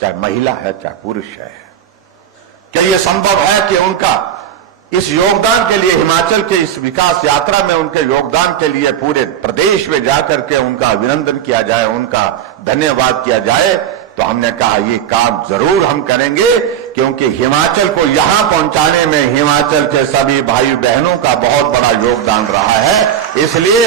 चाहे महिला है, चाहे पुरुष है, क्या यह संभव है कि उनका इस योगदान के लिए, हिमाचल के इस विकास यात्रा में उनके योगदान के लिए पूरे प्रदेश में जाकर के उनका अभिनंदन किया जाए, उनका धन्यवाद किया जाए। तो हमने कहा ये काम जरूर हम करेंगे, क्योंकि हिमाचल को यहां पहुंचाने में हिमाचल के सभी भाई बहनों का बहुत बड़ा योगदान रहा है। इसलिए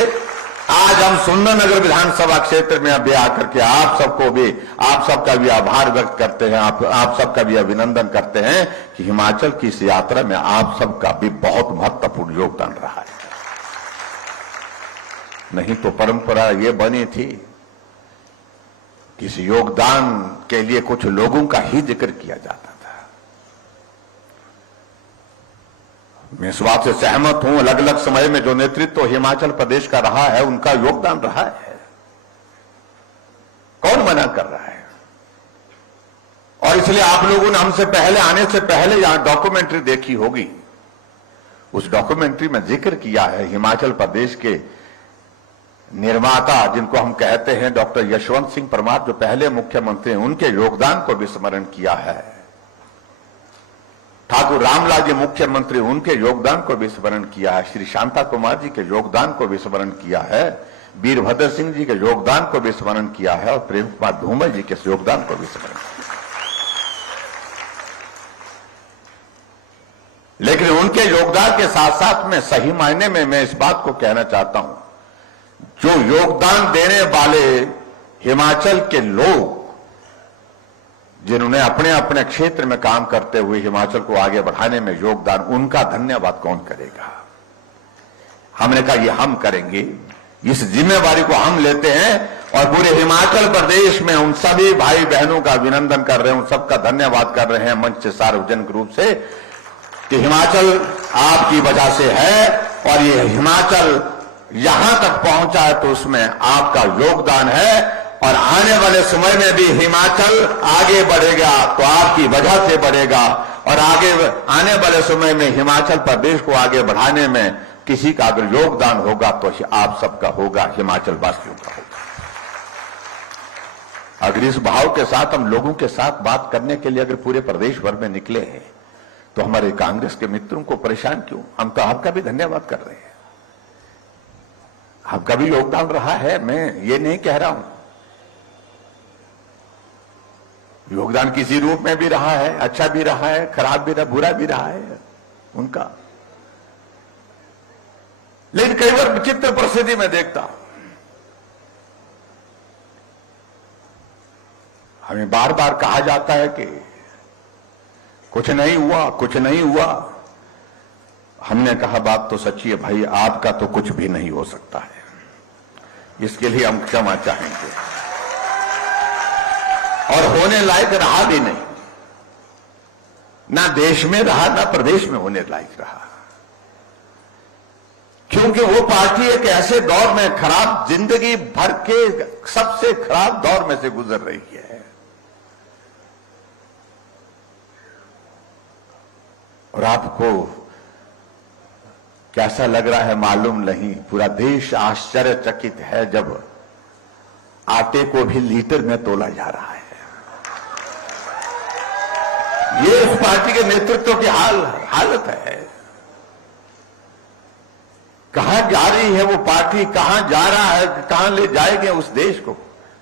आज हम सुंदरनगर विधानसभा क्षेत्र में अभी आकर के आप सबका भी आभार व्यक्त करते हैं, आप सबका भी अभिनंदन करते हैं कि हिमाचल की इस यात्रा में आप सबका भी बहुत महत्वपूर्ण योगदान रहा है। नहीं तो परंपरा ये बनी थी कि इस योगदान के लिए कुछ लोगों का ही जिक्र किया जाता था। मैं इस बात से सहमत हूं, अलग अलग समय में जो नेतृत्व हिमाचल प्रदेश का रहा है उनका योगदान रहा है, कौन मना कर रहा है। और इसलिए आप लोगों ने हमसे पहले आने से पहले यहां डॉक्यूमेंट्री देखी होगी, उस डॉक्यूमेंट्री में जिक्र किया है हिमाचल प्रदेश के निर्माता जिनको हम कहते हैं डॉक्टर यशवंत सिंह परमार, जो पहले मुख्यमंत्री हैं, उनके योगदान को भी स्मरण किया है। ठाकुर रामलाल जी मुख्यमंत्री, उनके योगदान को भी स्मरण किया है। श्री शांता कुमार जी के योगदान को भी स्मरण किया है। वीरभद्र सिंह जी के योगदान को भी स्मरण किया है और प्रेम कुमार धूमल जी के योगदान को भी स्मरण किया। लेकिन उनके योगदान के साथ साथ में सही मायने में मैं इस बात को कहना चाहता हूं, जो योगदान देने वाले हिमाचल के लोग, जिन्होंने अपने अपने क्षेत्र में काम करते हुए हिमाचल को आगे बढ़ाने में योगदान, उनका धन्यवाद कौन करेगा। हमने कहा ये हम करेंगे, इस जिम्मेवारी को हम लेते हैं और पूरे हिमाचल प्रदेश में उन सभी भाई बहनों का अभिनंदन कर रहे हैं, उन सबका धन्यवाद कर रहे हैं मंच से, सार्वजनिक रूप से, कि हिमाचल आपकी वजह से है और ये हिमाचल यहां तक पहुंचा है तो उसमें आपका योगदान है। और आने वाले समय में भी हिमाचल आगे बढ़ेगा तो आपकी वजह से बढ़ेगा, और आने वाले समय में हिमाचल प्रदेश को आगे बढ़ाने में किसी का अगर योगदान होगा तो आप सबका होगा, हिमाचल वासियों का होगा। अगर इस भाव के साथ हम लोगों के साथ बात करने के लिए अगर पूरे प्रदेश भर में निकले हैं तो हमारे कांग्रेस के मित्रों को परेशान क्यों। हम तो आपका भी धन्यवाद कर रहे हैं, आपका भी योगदान रहा है, मैं ये नहीं कह रहा हूं। योगदान किसी रूप में भी रहा है, अच्छा भी रहा है, खराब भी रहा, बुरा भी रहा है उनका। लेकिन कई बार विचित्र परिस्थिति में देखता हूं, हमें बार बार कहा जाता है कि कुछ नहीं हुआ, कुछ नहीं हुआ। हमने कहा बात तो सच्ची है भाई, आपका तो कुछ भी नहीं हो सकता है, इसके लिए हम क्षमा चाहेंगे। और होने लायक रहा भी नहीं, ना देश में रहा ना प्रदेश में होने लायक रहा, क्योंकि वो पार्टी एक ऐसे दौर में, खराब जिंदगी भर के सबसे खराब दौर में से गुजर रही है। और आपको कैसा लग रहा है मालूम नहीं, पूरा देश आश्चर्यचकित है जब आटे को भी लीटर में तोला जा रहा है। ये इस पार्टी के नेतृत्व की हालत है। कहां जा रही है वो पार्टी, कहां जा रहा है, कहां ले जाएंगे उस देश को,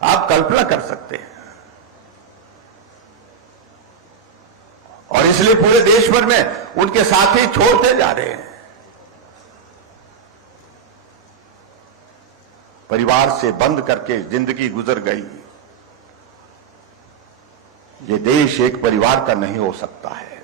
आप कल्पना कर सकते हैं। और इसलिए पूरे देश भर में उनके साथी छोड़ते जा रहे हैं। परिवार से बंद करके जिंदगी गुजर गई। ये देश एक परिवार का नहीं हो सकता है।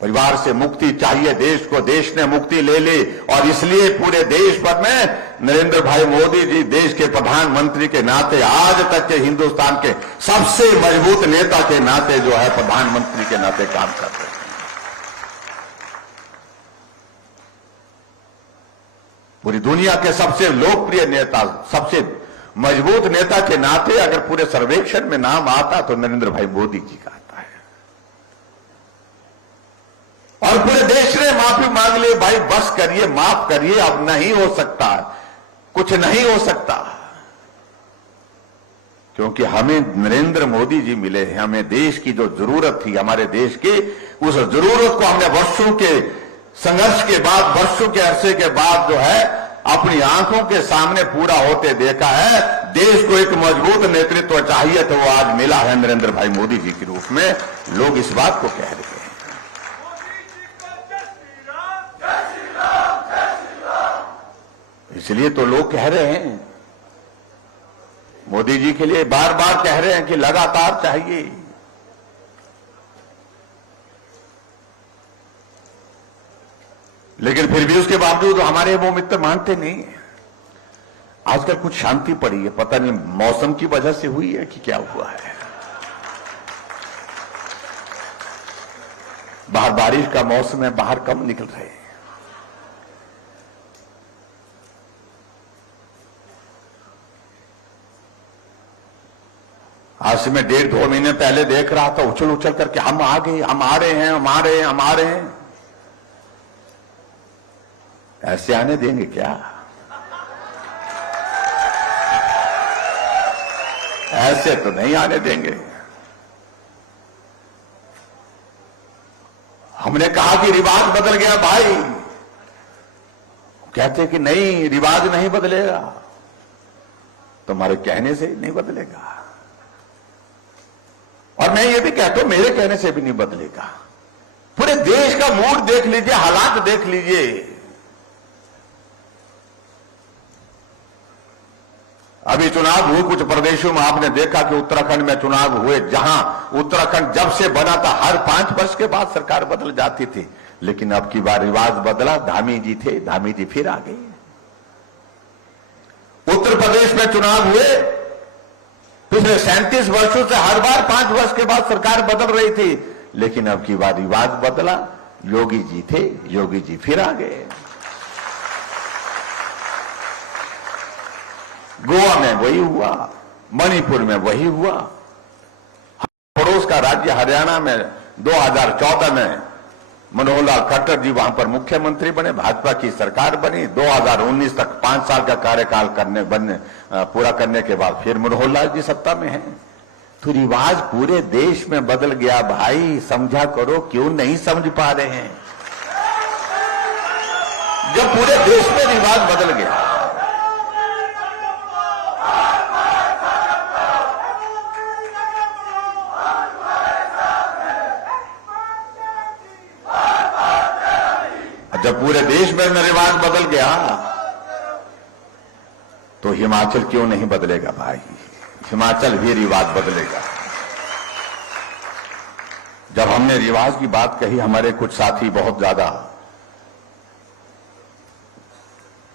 परिवार से मुक्ति चाहिए देश को, देश ने मुक्ति ले ली। और इसलिए पूरे देश भर में नरेंद्र भाई मोदी जी देश के प्रधानमंत्री के नाते, आज तक के हिंदुस्तान के सबसे मजबूत नेता के नाते जो है, प्रधानमंत्री के नाते काम कर रहे हैं। पूरी दुनिया के सबसे लोकप्रिय नेता, सबसे मजबूत नेता के नाते अगर पूरे सर्वेक्षण में नाम आता तो नरेंद्र भाई मोदी जी का आता है। और पूरे देश ने माफी मांग ली, भाई बस करिए, माफ करिए, अब नहीं हो सकता, कुछ नहीं हो सकता। क्योंकि हमें नरेंद्र मोदी जी मिले हैं, हमें देश की जो जरूरत थी, हमारे देश की, उस जरूरत को हमने वर्षों के संघर्ष के बाद, वर्षों के अरसे के बाद जो है अपनी आंखों के सामने पूरा होते देखा है। देश को एक मजबूत नेतृत्व चाहिए तो वो आज मिला है नरेंद्र भाई मोदी जी के रूप में। लोग इस बात को कह रहे हैं। इसलिए तो लोग कह रहे हैं, मोदी जी के लिए बार बार कह रहे हैं कि लगातार चाहिए। लेकिन फिर भी उसके बावजूद हमारे वो मित्र मानते नहीं है। आजकल कुछ शांति पड़ी है, पता नहीं मौसम की वजह से हुई है कि क्या हुआ है। बाहर बारिश का मौसम है, बाहर कम निकल रहे हैं। आज से मैं 1.5-2 महीने पहले देख रहा था, उछल उछल करके हम आ गए, हम आ रहे हैं, हम आ रहे हैं, हम आ रहे हैं। ऐसे आने देंगे क्या? ऐसे तो नहीं आने देंगे। हमने कहा कि रिवाज बदल गया भाई, कहते कि नहीं रिवाज नहीं बदलेगा। तुम्हारे कहने से नहीं बदलेगा। और मैं ये भी कहता हूं मेरे कहने से भी नहीं बदलेगा। पूरे देश का मूड देख लीजिए, हालात देख लीजिए। अभी चुनाव हुए कुछ प्रदेशों में, आपने देखा कि उत्तराखंड में चुनाव हुए, जहां उत्तराखंड जब से बना था हर 5 वर्ष के बाद सरकार बदल जाती थी। लेकिन अब की बार रिवाज बदला, धामी जी थे, धामी जी फिर आ गए। उत्तर प्रदेश में चुनाव हुए, पिछले 37 वर्षों से हर बार 5 वर्ष के बाद सरकार बदल रही थी। लेकिन अब की बार रिवाज बदला, योगी जी थे, योगी जी फिर आ गए। गोवा में वही हुआ, मणिपुर में वही हुआ। पड़ोस का राज्य हरियाणा में 2014 में मनोहर लाल खट्टर जी वहां पर मुख्यमंत्री बने, भाजपा की सरकार बनी। 2019 तक 5 साल का कार्यकाल पूरा करने के बाद फिर मनोहर लाल जी सत्ता में हैं। तो रिवाज पूरे देश में बदल गया भाई, समझा करो। क्यों नहीं समझ पा रहे हैं? जब पूरे देश में रिवाज बदल गया। जब पूरे देश में रिवाज बदल गया तो हिमाचल क्यों नहीं बदलेगा भाई? हिमाचल भी रिवाज बदलेगा। जब हमने रिवाज की बात कही, हमारे कुछ साथी बहुत ज्यादा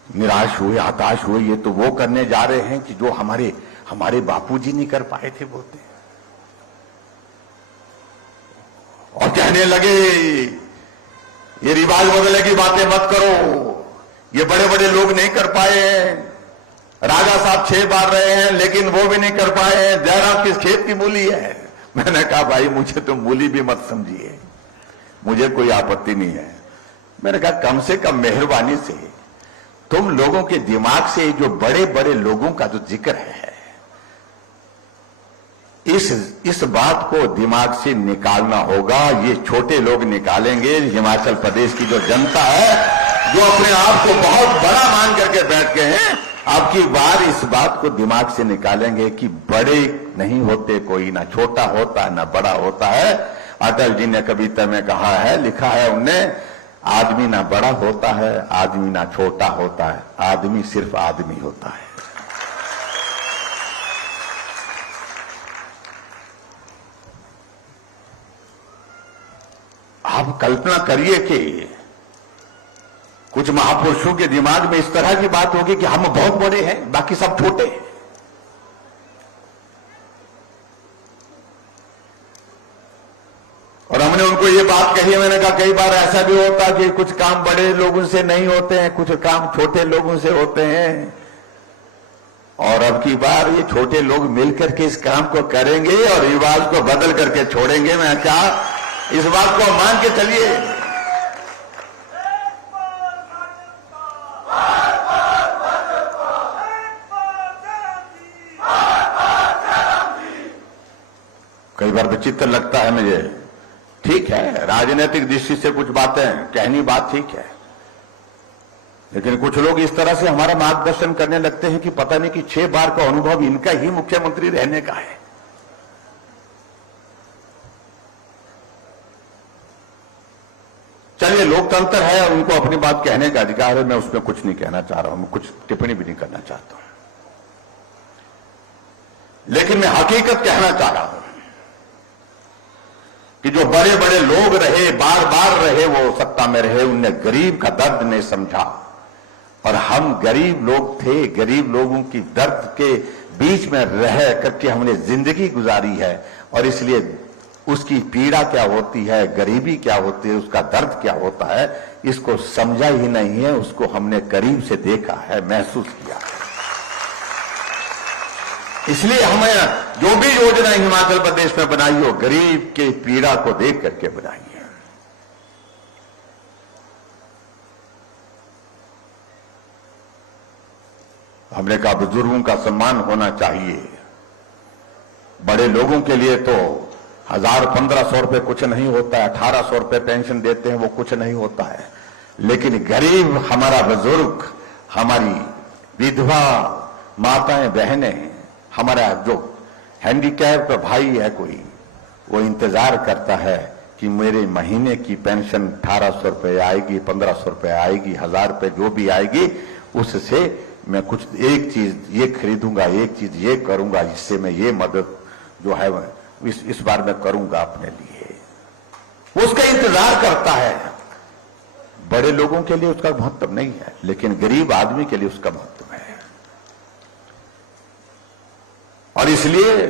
निराश हुए, हताश हुए। ये तो वो करने जा रहे हैं कि जो हमारे बापूजी नहीं कर पाए थे, बोलते। और कहने लगे ये रिवाज बदलने की बातें मत करो, ये बड़े बड़े लोग नहीं कर पाए हैं। राजा साहब 6 बार रहे हैं लेकिन वो भी नहीं कर पाए हैं। जयराम किस खेत की मूली है? मैंने कहा भाई मुझे तो मूली भी मत समझिए, मुझे कोई आपत्ति नहीं है। मैंने कहा कम से कम मेहरबानी से तुम लोगों के दिमाग से जो बड़े बड़े लोगों का जो जिक्र है इस बात को दिमाग से निकालना होगा। ये छोटे लोग निकालेंगे। हिमाचल प्रदेश की जो जनता है, जो अपने आप को बहुत बड़ा मान करके बैठ गए हैं, अब की बार इस बात को दिमाग से निकालेंगे कि बड़े नहीं होते कोई, ना छोटा होता है ना बड़ा होता है। अटल जी ने कविता में कहा है, लिखा है उनने, आदमी ना बड़ा होता है, आदमी ना छोटा होता है, आदमी सिर्फ आदमी होता है। आप कल्पना करिए कि कुछ महापुरुषों के दिमाग में इस तरह की बात होगी कि हम बहुत बड़े हैं, बाकी सब छोटे हैं। और हमने उनको ये बात कही, मैंने कहा कई बार ऐसा भी होता कि कुछ काम बड़े लोगों से नहीं होते हैं, कुछ काम छोटे लोगों से होते हैं। और अब की बार ये छोटे लोग मिलकर के इस काम को करेंगे और रिवाज को बदल करके छोड़ेंगे। मैं क्या इस बात को मान के चलिए। कई बार विचित्र लगता है मुझे। ठीक है, राजनीतिक दृष्टि से कुछ बातें कहनी बात ठीक है, लेकिन कुछ लोग इस तरह से हमारा मार्गदर्शन करने लगते हैं कि पता नहीं कि 6 बार का अनुभव इनका ही मुख्यमंत्री रहने का है। चलिए, लोकतंत्र है, उनको अपनी बात कहने का अधिकार है, मैं उसमें कुछ नहीं कहना चाह रहा हूं, मैं कुछ टिप्पणी भी नहीं करना चाहता हूं। लेकिन मैं हकीकत कहना चाह रहा हूं कि जो बड़े बड़े लोग रहे, बार बार रहे, वो सत्ता में रहे, उनने गरीब का दर्द नहीं समझा। और हम गरीब लोग थे, गरीब लोगों की दर्द के बीच में रह करके हमने जिंदगी गुजारी है, और इसलिए उसकी पीड़ा क्या होती है, गरीबी क्या होती है, उसका दर्द क्या होता है, इसको समझा ही नहीं है। उसको हमने करीब से देखा है, महसूस किया है। इसलिए हमें जो भी योजना हिमाचल प्रदेश में बनाई हो, गरीब के पीड़ा को देख करके बनाई है। हमने कहा बुजुर्गों का सम्मान होना चाहिए। बड़े लोगों के लिए तो 1000-1500 रुपए कुछ नहीं होता है, 1800 रुपए पेंशन देते हैं, वो कुछ नहीं होता है। लेकिन गरीब, हमारा बुजुर्ग, हमारी विधवा माताएं बहनें, हमारा जो हैंडीकैप भाई है कोई, वो इंतजार करता है कि मेरे महीने की पेंशन 1800 रुपए आएगी, 1500 रुपए आएगी, 1000 रुपए जो भी आएगी, उससे मैं कुछ एक चीज ये खरीदूंगा, एक चीज ये करूंगा, जिससे मैं ये मदद जो है इस बार मैं करूंगा अपने लिए। वो उसका इंतजार करता है। बड़े लोगों के लिए उसका महत्व नहीं है, लेकिन गरीब आदमी के लिए उसका महत्व है। और इसलिए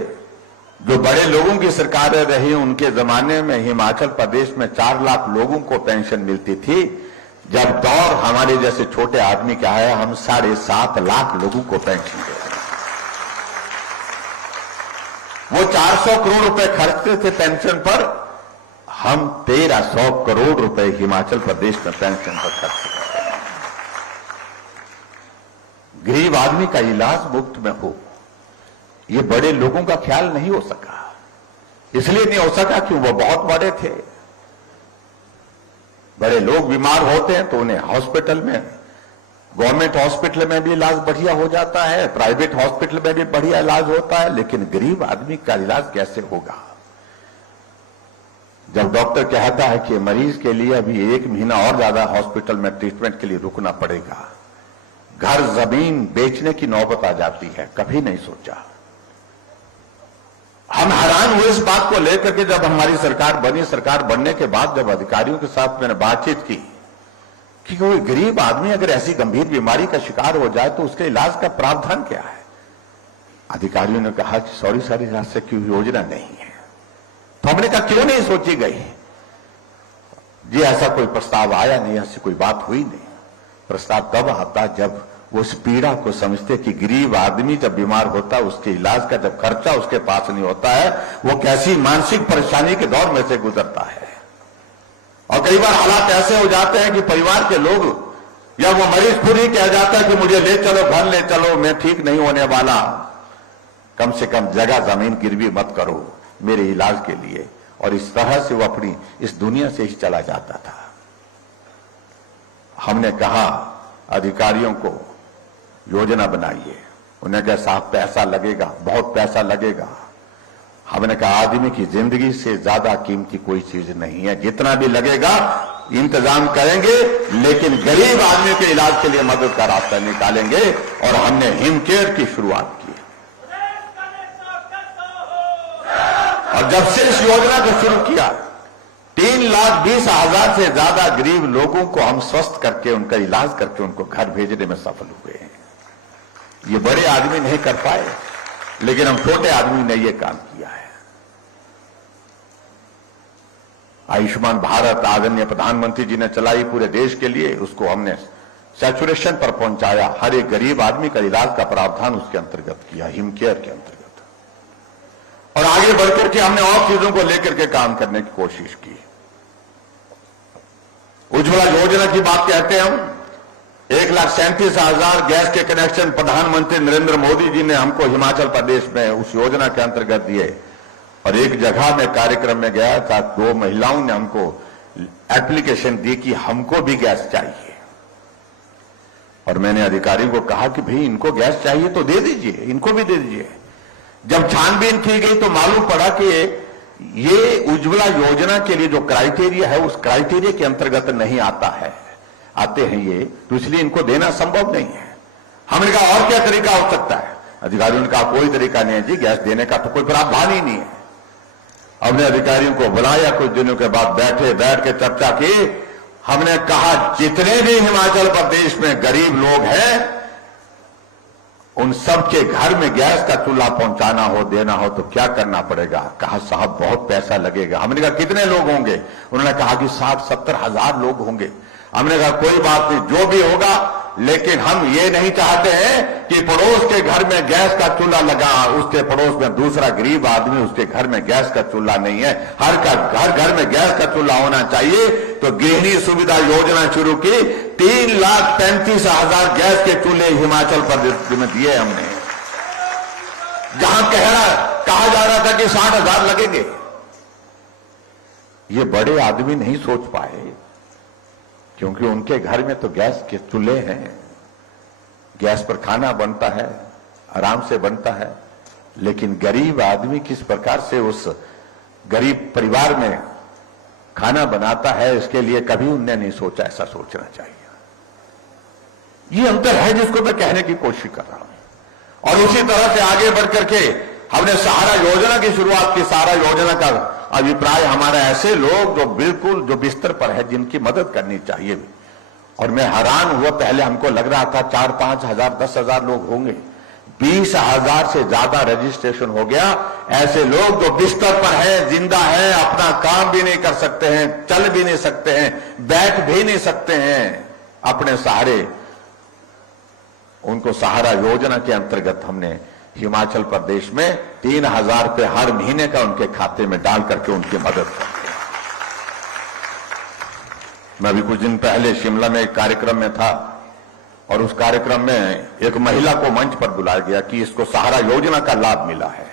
जो बड़े लोगों की सरकारें रही, उनके जमाने में हिमाचल प्रदेश में 4 लाख लोगों को पेंशन मिलती थी। जब दौर हमारे जैसे छोटे आदमी का है, हम 7.5 लाख लोगों को पेंशन दे रहे हैं। वो 400 करोड़ रुपए खर्चते थे पेंशन पर, हम 1300 करोड़ रुपए हिमाचल प्रदेश में पेंशन पर खर्च कर रहे हैं। गरीब आदमी का इलाज मुफ्त में हो, ये बड़े लोगों का ख्याल नहीं हो सका। इसलिए नहीं हो सका कि वो बहुत बड़े थे। बड़े लोग बीमार होते हैं तो उन्हें हॉस्पिटल में, गवर्नमेंट हॉस्पिटल में भी इलाज बढ़िया हो जाता है, प्राइवेट हॉस्पिटल में भी बढ़िया इलाज होता है। लेकिन गरीब आदमी का इलाज कैसे होगा? जब डॉक्टर कहता है कि मरीज के लिए अभी 1 महीना और ज्यादा हॉस्पिटल में ट्रीटमेंट के लिए रुकना पड़ेगा, घर जमीन बेचने की नौबत आ जाती है, कभी नहीं सोचा। हम हैरान हुए इस बात को लेकर के जब हमारी सरकार बनी। सरकार बनने के बाद जब अधिकारियों के साथ मैंने बातचीत की कि कोई गरीब आदमी अगर ऐसी गंभीर बीमारी का शिकार हो जाए तो उसके इलाज का प्रावधान क्या है, अधिकारियों ने कहा कि सॉरी रास्ते की योजना नहीं है। तो हमने कहा क्यों नहीं सोची गई? जी ऐसा कोई प्रस्ताव आया नहीं, ऐसी कोई बात हुई नहीं। प्रस्ताव तब आता जब वो उस पीड़ा को समझते कि गरीब आदमी जब बीमार होता है, उसके इलाज का जब खर्चा उसके पास नहीं होता है, वो कैसी मानसिक परेशानी के दौर में से गुजरता है। और कई बार हालात ऐसे हो जाते हैं कि परिवार के लोग या वो मरीज खुद ही कह जाता है कि मुझे ले चलो, घर ले चलो, मैं ठीक नहीं होने वाला। कम से कम जगह जमीन गिरवी मत करो मेरे इलाज के लिए। और इस तरह से वो अपनी इस दुनिया से ही चला जाता था। हमने कहा अधिकारियों को योजना बनाइए। उन्हें कहा साहब पैसा लगेगा, बहुत पैसा लगेगा। हमने कहा आदमी की जिंदगी से ज्यादा कीमती कोई चीज नहीं है, जितना भी लगेगा इंतजाम करेंगे, लेकिन गरीब आदमी के इलाज के लिए मदद का रास्ता निकालेंगे। और हमने हिमकेयर की शुरुआत की। और जब से इस योजना को शुरू किया 3,20,000 से ज्यादा गरीब लोगों को हम स्वस्थ करके उनका इलाज करके उनको घर भेजने में सफल हुए हैं। ये बड़े आदमी नहीं कर पाए, लेकिन हम छोटे आदमी ने ये काम किया है। आयुष्मान भारत आदरणीय प्रधानमंत्री जी ने चलाई पूरे देश के लिए, उसको हमने सैचुरेशन पर पहुंचाया। हर एक गरीब आदमी का इलाज का प्रावधान उसके अंतर्गत किया, हिमकेयर के अंतर्गत। और आगे बढ़कर के हमने और चीजों को लेकर के काम करने की कोशिश की। उज्ज्वला योजना की बात कहते हैं हम, 1,37,000 गैस के कनेक्शन प्रधानमंत्री नरेंद्र मोदी जी ने हमको हिमाचल प्रदेश में उस योजना के अंतर्गत दिए। और एक जगह में कार्यक्रम में गया था, 2 महिलाओं ने हमको एप्लीकेशन दी कि हमको भी गैस चाहिए। और मैंने अधिकारी को कहा कि भाई इनको गैस चाहिए तो दे दीजिए, इनको भी दे दीजिए। जब छानबीन की गई तो मालूम पड़ा कि ये उज्ज्वला योजना के लिए जो क्राइटेरिया है उस क्राइटेरिया के अंतर्गत नहीं आता है, आते हैं ये, तो इसलिए इनको देना संभव नहीं है। हमने कहा और क्या तरीका हो सकता है? अधिकारियों ने कहा कोई तरीका नहीं है जी, गैस देने का तो कोई प्रावधान ही नहीं है। हमने अधिकारियों को बुलाया, कुछ दिनों के बाद बैठ के चर्चा की। हमने कहा जितने भी हिमाचल प्रदेश में गरीब लोग हैं उन सबके घर में गैस का चूल्हा पहुंचाना हो, देना हो तो क्या करना पड़ेगा? कहा साहब बहुत पैसा लगेगा। हमने कहा कितने लोग होंगे? उन्होंने कहा कि 60-70 हजार लोग होंगे। हमने कहा कोई बात नहीं, जो भी होगा, लेकिन हम ये नहीं चाहते हैं कि पड़ोस के घर में गैस का चूल्हा लगा, उसके पड़ोस में दूसरा गरीब आदमी, उसके घर में गैस का चूल्हा नहीं है, हर का घर में गैस का चूल्हा होना चाहिए। तो गृहिणी सुविधा योजना शुरू की, 3,35,000 गैस के चूल्हे हिमाचल प्रदेश में दिए हमने। जहां कहा जा रहा था कि 60,000 लगेंगे, ये बड़े आदमी नहीं सोच पाए, क्योंकि उनके घर में तो गैस के चूल्हे हैं, गैस पर खाना बनता है, आराम से बनता है। लेकिन गरीब आदमी किस प्रकार से उस गरीब परिवार में खाना बनाता है, इसके लिए कभी उनने नहीं सोचा। ऐसा सोचना चाहिए। ये अंतर है जिसको मैं कहने की कोशिश कर रहा हूं। और उसी तरह से आगे बढ़ करके हमने सहारा योजना की शुरुआत की। सहारा योजना का अभिप्राय हमारे ऐसे लोग जो बिल्कुल जो बिस्तर पर है, जिनकी मदद करनी चाहिए। और मैं हैरान हुआ, पहले हमको लग रहा था 4-5 हजार 10,000 लोग होंगे, 20,000 से ज्यादा रजिस्ट्रेशन हो गया। ऐसे लोग जो बिस्तर पर है, जिंदा है, अपना काम भी नहीं कर सकते हैं, चल भी नहीं सकते हैं, बैठ भी नहीं सकते हैं अपने सहारे। उनको सहारा योजना के अंतर्गत हमने हिमाचल प्रदेश में 3,000 रुपये हर महीने का उनके खाते में डाल करके उनकी मदद करते हैं। मैं भी कुछ दिन पहले शिमला में एक कार्यक्रम में था और उस कार्यक्रम में एक महिला को मंच पर बुलाया गया कि इसको सहारा योजना का लाभ मिला है।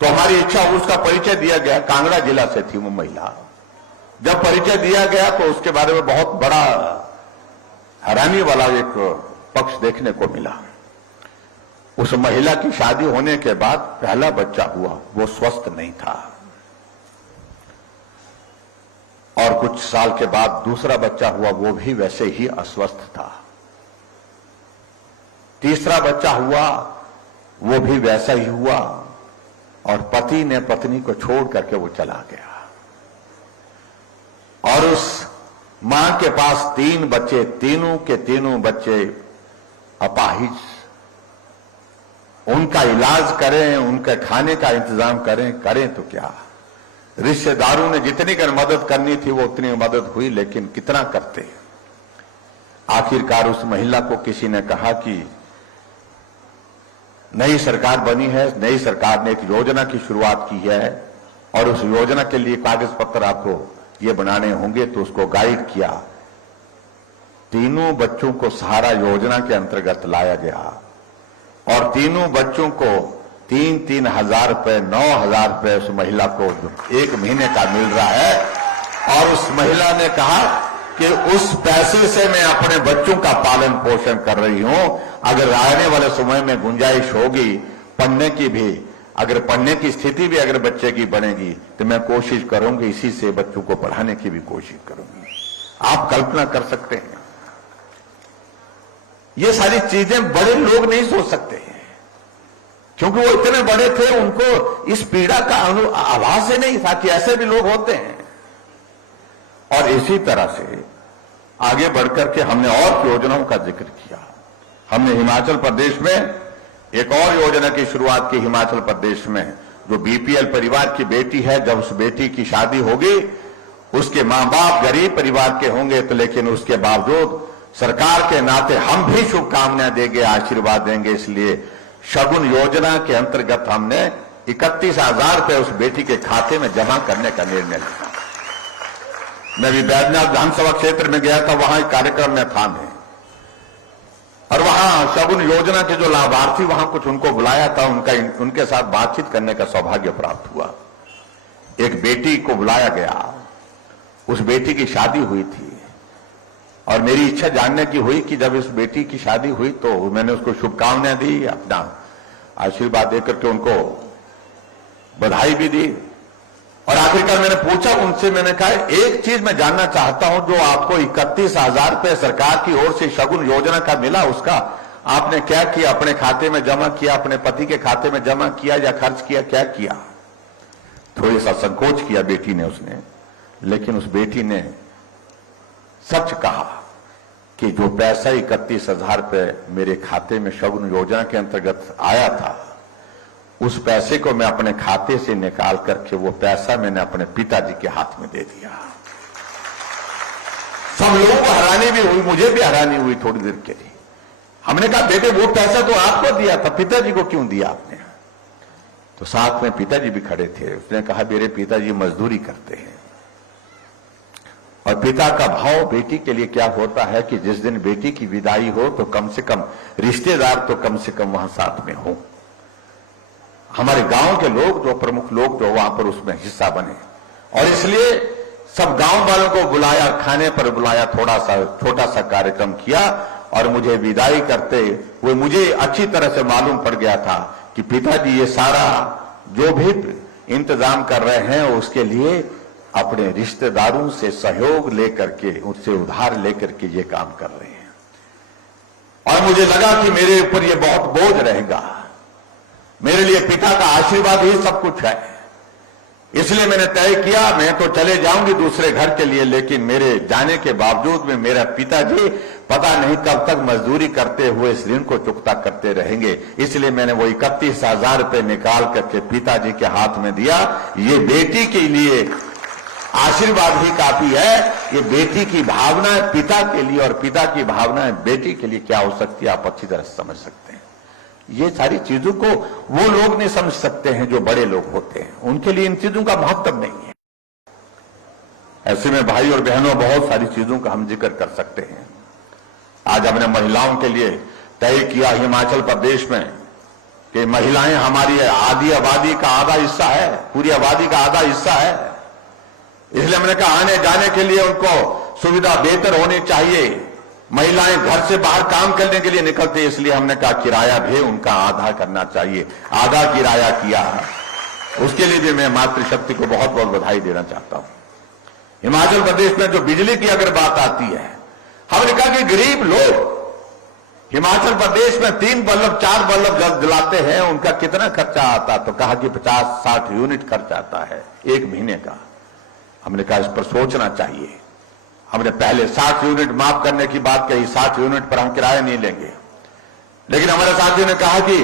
तो हमारी इच्छा, उसका परिचय दिया गया। कांगड़ा जिला से थी वो महिला। जब परिचय दिया गया तो उसके बारे में बहुत बड़ा हैरानी वाला एक पक्ष देखने को मिला। उस महिला की शादी होने के बाद पहला बच्चा हुआ, वो स्वस्थ नहीं था। और कुछ साल के बाद दूसरा बच्चा हुआ, वो भी वैसे ही अस्वस्थ था। तीसरा बच्चा हुआ, वो भी वैसा ही हुआ। और पति ने पत्नी को छोड़ करके वो चला गया। और उस मां के पास 3 बच्चे, तीनों के तीनों बच्चे अपाहिज। उनका इलाज करें, उनके खाने का इंतजाम करें तो क्या। रिश्तेदारों ने जितनी कर मदद करनी थी वो उतनी मदद हुई, लेकिन कितना करते। आखिरकार उस महिला को किसी ने कहा कि नई सरकार बनी है, नई सरकार ने एक योजना की शुरुआत की है और उस योजना के लिए कागज पत्र आपको ये बनाने होंगे। तो उसको गाइड किया। तीनों बच्चों को सहारा योजना के अंतर्गत लाया गया और तीनों बच्चों को 3-3 हजार रुपए, 9,000 रुपए उस महिला को 1 महीने का मिल रहा है। और उस महिला ने कहा कि उस पैसे से मैं अपने बच्चों का पालन पोषण कर रही हूं। अगर आने वाले समय में गुंजाइश होगी पढ़ने की भी, अगर पढ़ने की स्थिति भी अगर बच्चे की बनेगी तो मैं कोशिश करूंगी इसी से बच्चों को पढ़ाने की भी कोशिश करूंगी। आप कल्पना कर सकते हैं, ये सारी चीजें बड़े लोग नहीं सोच सकते हैं, क्योंकि वो इतने बड़े थे, उनको इस पीड़ा का आभास ही नहीं था कि ऐसे भी लोग होते हैं। और इसी तरह से आगे बढ़कर के हमने और योजनाओं का जिक्र किया। हमने हिमाचल प्रदेश में एक और योजना की शुरुआत की। हिमाचल प्रदेश में जो बीपीएल परिवार की बेटी है, जब उस बेटी की शादी होगी, उसके मां बाप गरीब परिवार के होंगे तो लेकिन उसके बावजूद सरकार के नाते हम भी शुभकामनाएं देंगे, आशीर्वाद देंगे। इसलिए शगुन योजना के अंतर्गत हमने 31,000 रुपए उस बेटी के खाते में जमा करने का निर्णय लिया। मैं भी बैजनाथ विधानसभा क्षेत्र में गया था, वहां एक कार्यक्रम में था मैं, और वहां शगुन योजना के जो लाभार्थी, वहां कुछ उनको बुलाया था, उनके साथ बातचीत करने का सौभाग्य प्राप्त हुआ। एक बेटी को बुलाया गया, उस बेटी की शादी हुई थी और मेरी इच्छा जानने की हुई कि जब इस बेटी की शादी हुई तो मैंने उसको शुभकामनाएं दी, अपना आशीर्वाद देकर के उनको बधाई भी दी। और आखिरकार मैंने पूछा उनसे, मैंने कहा एक चीज मैं जानना चाहता हूं, जो आपको 31,000 रुपए सरकार की ओर से शगुन योजना का मिला, उसका आपने क्या किया? अपने खाते में जमा किया, अपने पति के खाते में जमा किया या खर्च किया, क्या किया? थोड़ी सा संकोच किया बेटी ने, उसने, लेकिन उस बेटी ने सच कहा कि जो पैसा 31,000 रुपए मेरे खाते में शगुन योजना के अंतर्गत आया था, उस पैसे को मैं अपने खाते से निकाल करके वो पैसा मैंने अपने पिताजी के हाथ में दे दिया। सब लोगों को हैरानी भी हुई, मुझे भी हैरानी हुई थोड़ी देर के लिए। हमने कहा बेटे वो पैसा तो आपको दिया था, पिताजी को क्यों दिया आपने? तो साथ में पिताजी भी खड़े थे। उसने कहा मेरे पिताजी मजदूरी करते हैं और पिता का भाव बेटी के लिए क्या होता है कि जिस दिन बेटी की विदाई हो तो कम से कम रिश्तेदार तो कम से कम वहां साथ में हो, हमारे गांव के लोग, जो प्रमुख लोग जो वहां पर उसमें हिस्सा बने। और इसलिए सब गांव वालों को बुलाया, खाने पर बुलाया, थोड़ा सा छोटा सा कार्यक्रम किया और मुझे विदाई करते हुए मुझे अच्छी तरह से मालूम पड़ गया था कि पिताजी ये सारा जो भी इंतजाम कर रहे हैं उसके लिए अपने रिश्तेदारों से सहयोग लेकर के, उससे उधार लेकर के ये काम कर रहे हैं। और मुझे लगा कि मेरे ऊपर ये बहुत बोझ रहेगा, मेरे लिए पिता का आशीर्वाद ही सब कुछ है। इसलिए मैंने तय किया मैं तो चले जाऊंगी दूसरे घर के लिए, लेकिन मेरे जाने के बावजूद में मेरा पिताजी पता नहीं कब तक मजदूरी करते हुए इस ऋण को चुकता करते रहेंगे। इसलिए मैंने वो 31,000 रुपए निकाल करके पिताजी के हाथ में दिया। ये बेटी के लिए आशीर्वाद ही काफी है। ये बेटी की भावना पिता के लिए और पिता की भावना बेटी के लिए क्या हो सकती है, आप अच्छी तरह समझ सकते हैं। ये सारी चीजों को वो लोग नहीं समझ सकते हैं जो बड़े लोग होते हैं, उनके लिए इन चीजों का महत्व नहीं है। ऐसे में भाई और बहनों, बहुत सारी चीजों का हम जिक्र कर सकते हैं। आज हमने महिलाओं के लिए तय किया हिमाचल प्रदेश में कि महिलाएं हमारी आधी आबादी का आधा हिस्सा है, पूरी आबादी का आधा हिस्सा है। इसलिए हमने कहा आने जाने के लिए उनको सुविधा बेहतर होनी चाहिए। महिलाएं घर से बाहर काम करने के लिए निकलते, इसलिए हमने कहा किराया भी उनका आधा करना चाहिए, आधा किराया किया। उसके लिए भी मैं मातृशक्ति को बहुत बहुत बधाई देना चाहता हूं। हिमाचल प्रदेश में जो बिजली की अगर बात आती है, हमने कहा कि गरीब लोग हिमाचल प्रदेश में 3 बल्ब 4 बल्ब जलाते हैं, उनका कितना खर्चा आता? तो कहा कि 50-60 यूनिट खर्च आता है 1 महीने का। हमने कहा इस पर सोचना चाहिए। हमने पहले 60 यूनिट माफ करने की बात कही, 60 यूनिट पर हम किराया नहीं लेंगे। लेकिन हमारे साथियों ने कहा कि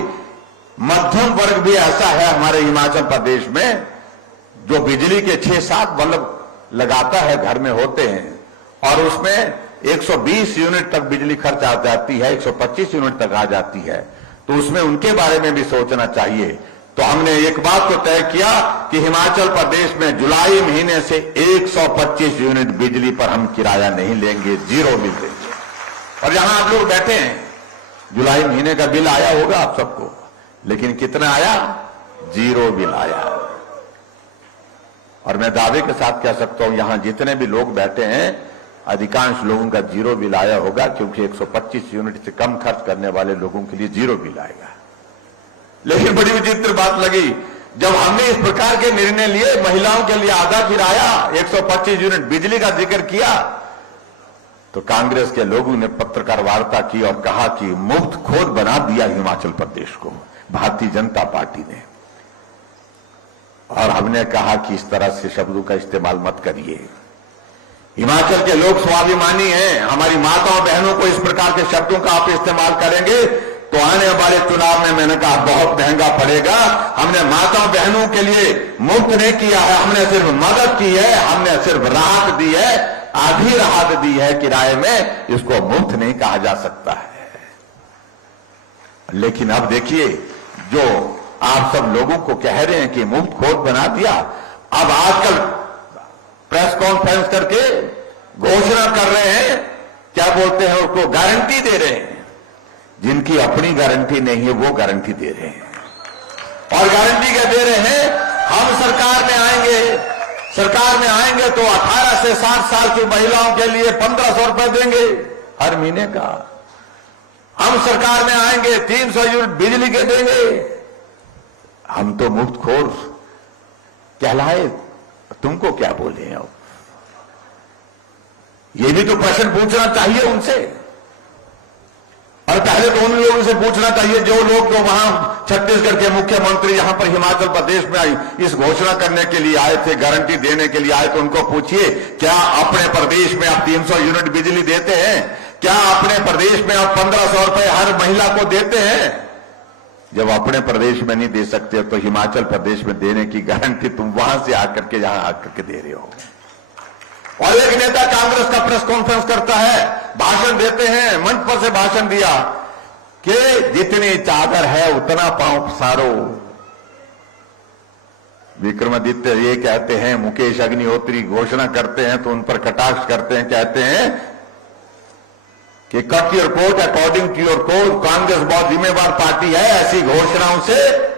मध्यम वर्ग भी ऐसा है हमारे हिमाचल प्रदेश में जो बिजली के 6-7 बल्ब लगाता है, घर में होते हैं, और उसमें 120 यूनिट तक बिजली खर्च आ जाती है, 125 यूनिट तक आ जाती है। तो उसमें उनके बारे में भी सोचना चाहिए। तो हमने एक बात को तय किया कि हिमाचल प्रदेश में जुलाई महीने से 125 यूनिट बिजली पर हम किराया नहीं लेंगे, 0 बिल देंगे। और यहां आप लोग बैठे हैं, जुलाई महीने का बिल आया होगा आप सबको, लेकिन कितना आया? 0 बिल आया। और मैं दावे के साथ कह सकता हूं यहां जितने भी लोग बैठे हैं अधिकांश लोगों का 0 बिल आया होगा, क्योंकि 125 यूनिट से कम खर्च करने वाले लोगों के लिए 0 बिल आएगा। लेकिन बड़ी विचित्र बात लगी, जब हमने इस प्रकार के निर्णय लिए, महिलाओं के लिए आधा किराया, 125 यूनिट बिजली का जिक्र किया, तो कांग्रेस के लोगों ने पत्रकार वार्ता की और कहा कि मुफ्त खोद बना दिया हिमाचल प्रदेश को भारतीय जनता पार्टी ने। और हमने कहा कि इस तरह से शब्दों का इस्तेमाल मत करिए। हिमाचल के लोग स्वाभिमानी हैं, हमारी माताओं बहनों को इस प्रकार के शब्दों का आप इस्तेमाल करेंगे तो आने वाले चुनाव में मैंने कहा बहुत महंगा पड़ेगा। हमने माताओं बहनों के लिए मुफ्त नहीं किया है, हमने सिर्फ मदद की है, हमने सिर्फ राहत दी है, आधी राहत दी है किराए में, इसको मुफ्त नहीं कहा जा सकता है। लेकिन अब देखिए, जो आप सब लोगों को कह रहे हैं कि मुफ्त खोद बना दिया, अब आजकल प्रेस कॉन्फ्रेंस करके घोषणा कर रहे हैं, क्या बोलते हैं उसको, गारंटी दे रहे हैं। जिनकी अपनी गारंटी नहीं है वो गारंटी दे रहे हैं। और गारंटी क्या दे रहे हैं? हम सरकार में आएंगे तो 18 से 60 साल की महिलाओं के लिए 1500 रुपए देंगे हर महीने का। हम सरकार में आएंगे 300 यूनिट बिजली के देंगे। हम तो मुफ्तखोर कहलाए, तुमको क्या बोले? अब ये भी तो प्रश्न पूछना चाहिए उनसे। और पहले तो उन लोगों से पूछना चाहिए जो लोग तो वहां छत्तीसगढ़ के मुख्यमंत्री यहां पर हिमाचल प्रदेश में आई इस घोषणा करने के लिए आए थे, गारंटी देने के लिए आए, तो उनको पूछिए क्या अपने प्रदेश में आप 300 यूनिट बिजली देते हैं? क्या अपने प्रदेश में आप 1500 रुपए हर महिला को देते हैं? जब अपने प्रदेश में नहीं दे सकते तो हिमाचल प्रदेश में देने की गारंटी तुम वहां से आकर के यहां आकर के दे रहे हो। और एक नेता कांग्रेस का प्रेस कॉन्फ्रेंस करता है, भाषण देते हैं, मंच पर से भाषण दिया कि जितनी चादर है उतना पांव पसारो। विक्रमादित्य ये कहते हैं, मुकेश अग्निहोत्री घोषणा करते हैं तो उन पर कटाक्ष करते हैं, कहते हैं कि cut your coat according to your code, Congress बहुत जिम्मेवार पार्टी है। ऐसी घोषणाओं से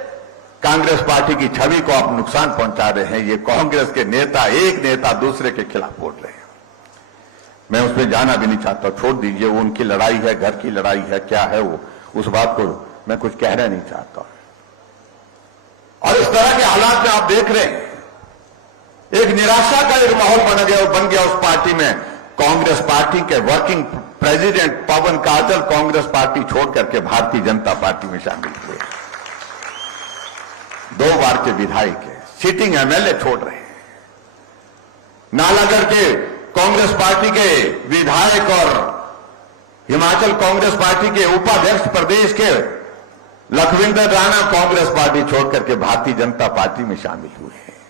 कांग्रेस पार्टी की छवि को आप नुकसान पहुंचा रहे हैं। ये कांग्रेस के नेता एक नेता दूसरे के खिलाफ बोल रहे हैं। मैं उसमें जाना भी नहीं चाहता, छोड़ दीजिए, वो उनकी लड़ाई है, घर की लड़ाई है, क्या है वो, उस बात को मैं कुछ कहना नहीं चाहता। और इस तरह के हालात में आप देख रहे हैं, एक निराशा का एक माहौल बन गया उस पार्टी में। कांग्रेस पार्टी के working president Pawan Kajal Congress party छोड़ करके भारतीय जनता पार्टी में शामिल हुए। 2 बार के विधायक है, सिटिंग एमएलए छोड़ रहे हैं। नालागढ़ के कांग्रेस पार्टी के विधायक और हिमाचल कांग्रेस पार्टी के उपाध्यक्ष प्रदेश के लखविंदर राणा कांग्रेस पार्टी छोड़ करके भारतीय जनता पार्टी में शामिल हुए हैं।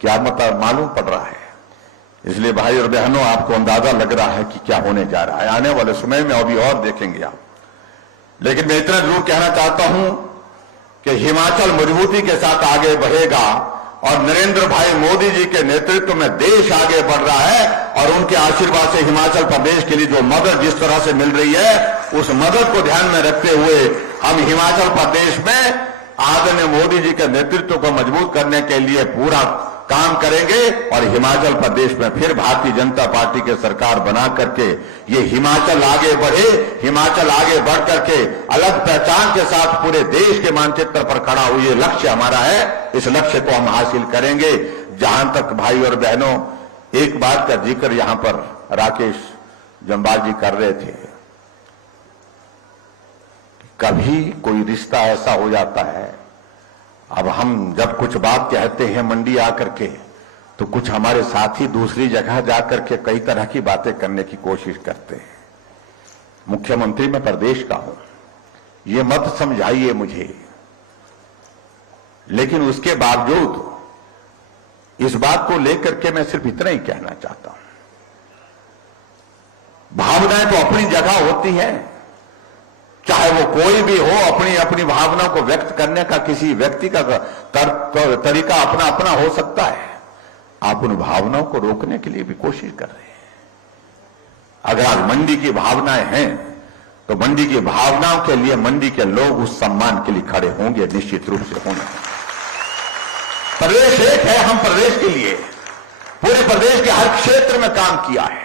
क्या मतलब मालूम पड़ रहा है? इसलिए भाई और बहनों, आपको अंदाजा लग रहा है कि क्या होने जा रहा है। आने वाले समय में अभी और देखेंगे आप। लेकिन मैं इतना जरूर कहना चाहता हूं कि हिमाचल मजबूती के साथ आगे बढ़ेगा और नरेंद्र भाई मोदी जी के नेतृत्व में देश आगे बढ़ रहा है। और उनके आशीर्वाद से हिमाचल प्रदेश के लिए जो मदद जिस तरह से मिल रही है, उस मदद को ध्यान में रखते हुए हम हिमाचल प्रदेश में आदरणीय मोदी जी के नेतृत्व को मजबूत करने के लिए पूरा काम करेंगे और हिमाचल प्रदेश में फिर भारतीय जनता पार्टी के सरकार बना करके ये हिमाचल आगे बढ़े। हिमाचल आगे बढ़ करके अलग पहचान के साथ पूरे देश के मानचित्र पर खड़ा हुई, ये लक्ष्य हमारा है। इस लक्ष्य को हम हासिल करेंगे। जहां तक भाई और बहनों, एक बात का जिक्र यहां पर राकेश जम्वाल जी कर रहे थे, कभी कोई रिश्ता ऐसा हो जाता है, अब हम जब कुछ बात कहते हैं मंडी आकर के, तो कुछ हमारे साथी दूसरी जगह जाकर के कई तरह की बातें करने की कोशिश करते हैं। मुख्यमंत्री मैं प्रदेश का हूं, ये मत समझाइए मुझे, लेकिन उसके बावजूद इस बात को लेकर के मैं सिर्फ इतना ही कहना चाहता हूं, भावनाएं तो अपनी जगह होती हैं, चाहे वो कोई भी हो, अपनी अपनी भावना को व्यक्त करने का किसी व्यक्ति का तरीका अपना अपना हो सकता है। आप उन भावनाओं को रोकने के लिए भी कोशिश कर रहे हैं। अगर आज मंडी की भावनाएं हैं तो मंडी की भावनाओं के लिए मंडी के लोग उस सम्मान के लिए खड़े होंगे, निश्चित रूप से होंगे। प्रदेश एक है, हम प्रदेश के लिए पूरे प्रदेश के हर क्षेत्र में काम किया है,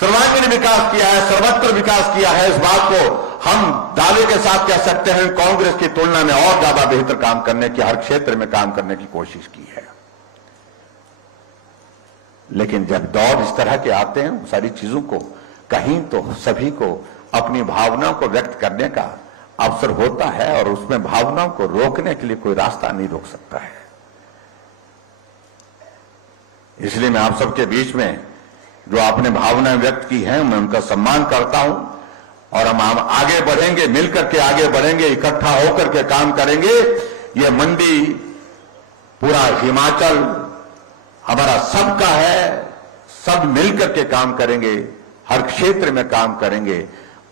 सर्वांगीण विकास किया है, सर्वत्र विकास किया है। इस बात को हम दावे के साथ कह सकते हैं, कांग्रेस की तुलना में और ज्यादा बेहतर काम करने की, हर क्षेत्र में काम करने की कोशिश की है। लेकिन जब दौर इस तरह के आते हैं, सारी चीजों को कहीं तो सभी को अपनी भावनाओं को व्यक्त करने का अवसर होता है और उसमें भावनाओं को रोकने के लिए कोई रास्ता नहीं रोक सकता है। इसलिए मैं आप सबके बीच में जो आपने भावनाएं व्यक्त की हैं, मैं उनका सम्मान करता हूं और हम आगे बढ़ेंगे, मिलकर के आगे बढ़ेंगे, इकट्ठा होकर के काम करेंगे। ये मंडी पूरा हिमाचल हमारा सबका है, सब मिलकर के काम करेंगे, हर क्षेत्र में काम करेंगे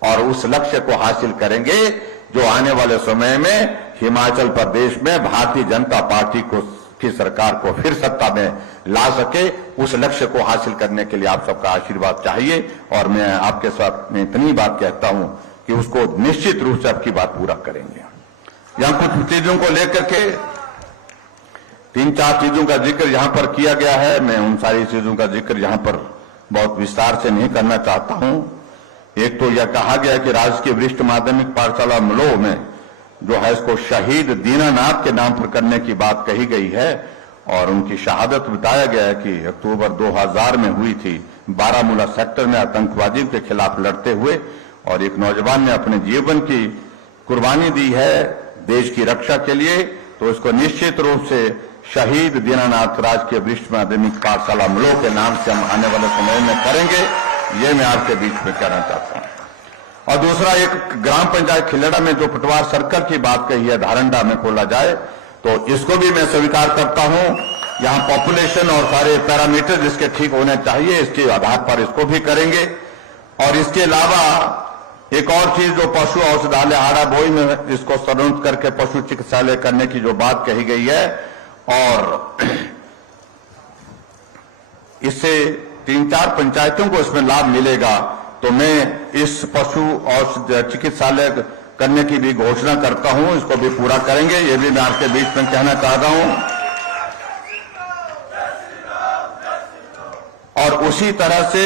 और उस लक्ष्य को हासिल करेंगे जो आने वाले समय में हिमाचल प्रदेश में भारतीय जनता पार्टी की सरकार को फिर सत्ता में ला सके। उस लक्ष्य को हासिल करने के लिए आप सबका आशीर्वाद चाहिए और मैं आपके साथ में इतनी बात कहता हूं कि उसको निश्चित रूप से आपकी बात पूरा करेंगे। यहां कुछ चीजों को लेकर के 3-4 चीजों का जिक्र यहां पर किया गया है। मैं उन सारी चीजों का जिक्र यहां पर बहुत विस्तार से नहीं करना चाहता हूं। एक तो यह कहा गया कि राजकीय वरिष्ठ माध्यमिक पाठशाला मलोह में जो है इसको शहीद दीनानाथ के नाम पर करने की बात कही गई है और उनकी शहादत बताया गया है कि अक्टूबर 2000 में हुई थी, बारामूला सेक्टर में आतंकवादियों के खिलाफ लड़ते हुए, और एक नौजवान ने अपने जीवन की कुर्बानी दी है देश की रक्षा के लिए। तो इसको निश्चित रूप से शहीद दीनानाथ राजकीय वरिष्ठ माध्यमिक पाठशाला मलोह के नाम से हम आने वाले समय में करेंगे, ये मैं आपके बीच में कहना चाहता हूं। और दूसरा, एक ग्राम पंचायत खिलेड़ा में जो पटवार सर्कल की बात कही है धारंडा में खोला जाए, तो इसको भी मैं स्वीकार करता हूं। यहां पॉपुलेशन और सारे पैरामीटर जिसके ठीक होने चाहिए, इसके आधार पर इसको भी करेंगे। और इसके अलावा एक और चीज जो पशु औषधालय आड़ा बोई में इसको स्तरोन्नत करके पशु चिकित्सालय करने की जो बात कही गई है और इससे 3-4 पंचायतों को इसमें लाभ मिलेगा, तो मैं इस पशु औषध चिकित्सालय करने की भी घोषणा करता हूं। इसको भी पूरा करेंगे, ये भी मैं आपके बीच में कहना चाहता हूं। और उसी तरह से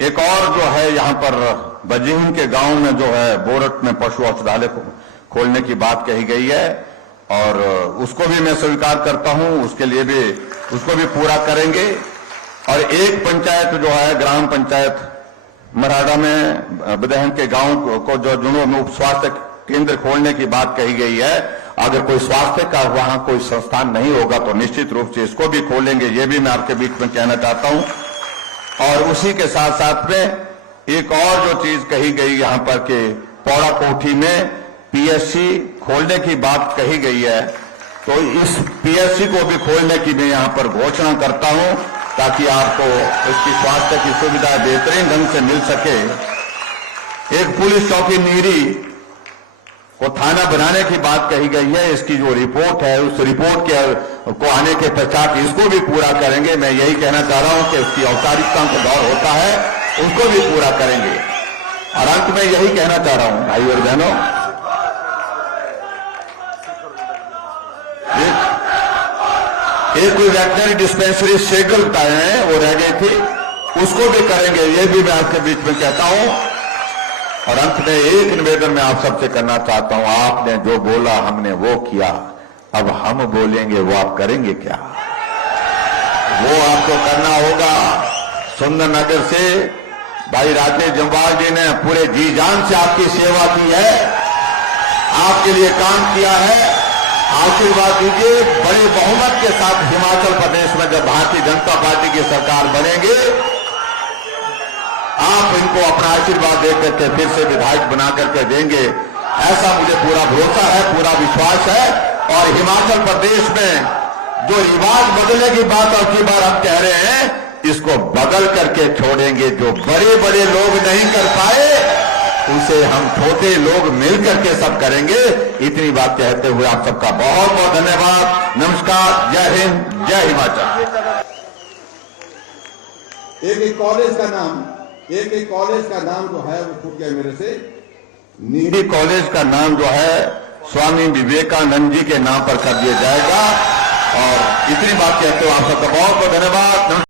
एक और जो है यहां पर बजीहूं के गांव में जो है बोरट में पशु औषधालय को खोलने की बात कही गई है और उसको भी मैं स्वीकार करता हूं। उसके लिए भी उसको भी पूरा करेंगे। और एक पंचायत जो है ग्राम पंचायत मराड़ा में बदहन के गांव को जो जुनून में उप स्वास्थ्य केंद्र खोलने की बात कही गई है, अगर कोई स्वास्थ्य का वहां कोई संस्थान नहीं होगा तो निश्चित रूप से इसको भी खोलेंगे, ये भी मैं आपके बीच में कहना चाहता हूं। और उसी के साथ साथ में एक और जो चीज कही गई यहां पर के पौड़ा कोठी में पीएससी खोलने की बात कही गई है, तो इस पीएससी को भी खोलने की मैं यहां पर घोषणा करता हूं ताकि आपको इसकी स्वास्थ्य की सुविधा बेहतरीन ढंग से मिल सके। एक पुलिस चौकी नीरी को थाना बनाने की बात कही गई है, इसकी जो रिपोर्ट है उस रिपोर्ट को आने के पश्चात इसको भी पूरा करेंगे। मैं यही कहना चाह रहा हूं कि उसकी औपचारिकताओं का दौर होता है, उसको भी पूरा करेंगे। और अंत में यही कहना चाह रहा हूं भाई और बहनों, एक कोई वेटनरी डिस्पेंसरी शेगल बताए हैं, वो रह गई थी, उसको भी करेंगे, ये भी मैं आपके बीच में कहता हूं। और अंत में एक निवेदन मैं आप सबसे करना चाहता हूं, आपने जो बोला हमने वो किया, अब हम बोलेंगे वो आप करेंगे क्या? वो आपको करना होगा। सुंदरनगर से भाई राजेश जम्वाल जी ने पूरे जी जान से आपकी सेवा की है, आपके लिए काम किया है। आशीर्वाद दीजिए, बड़े बहुमत के साथ हिमाचल प्रदेश में जब भारतीय जनता पार्टी की सरकार बनेगी, आप इनको अपना आशीर्वाद देकर के फिर से विधायक बना करके देंगे, ऐसा मुझे पूरा भरोसा है, पूरा विश्वास है। और हिमाचल प्रदेश में जो रिवाज बदलने की बात अब की बार हम कह रहे हैं, इसको बदल करके छोड़ेंगे। जो बड़े बड़े लोग नहीं कर पाए उसे हम छोटे लोग मिलकर के सब करेंगे। इतनी बात कहते हुए आप सबका बहुत बहुत धन्यवाद। नमस्कार, जय हिंद, जय हिमाचल। एक कॉलेज का नाम एक कॉलेज का नाम जो है वो छूट गया मेरे से। नीडी कॉलेज का नाम जो है स्वामी विवेकानंद जी के नाम पर कर दिया जाएगा। और इतनी बात कहते हो आप सबका बहुत बहुत धन्यवाद।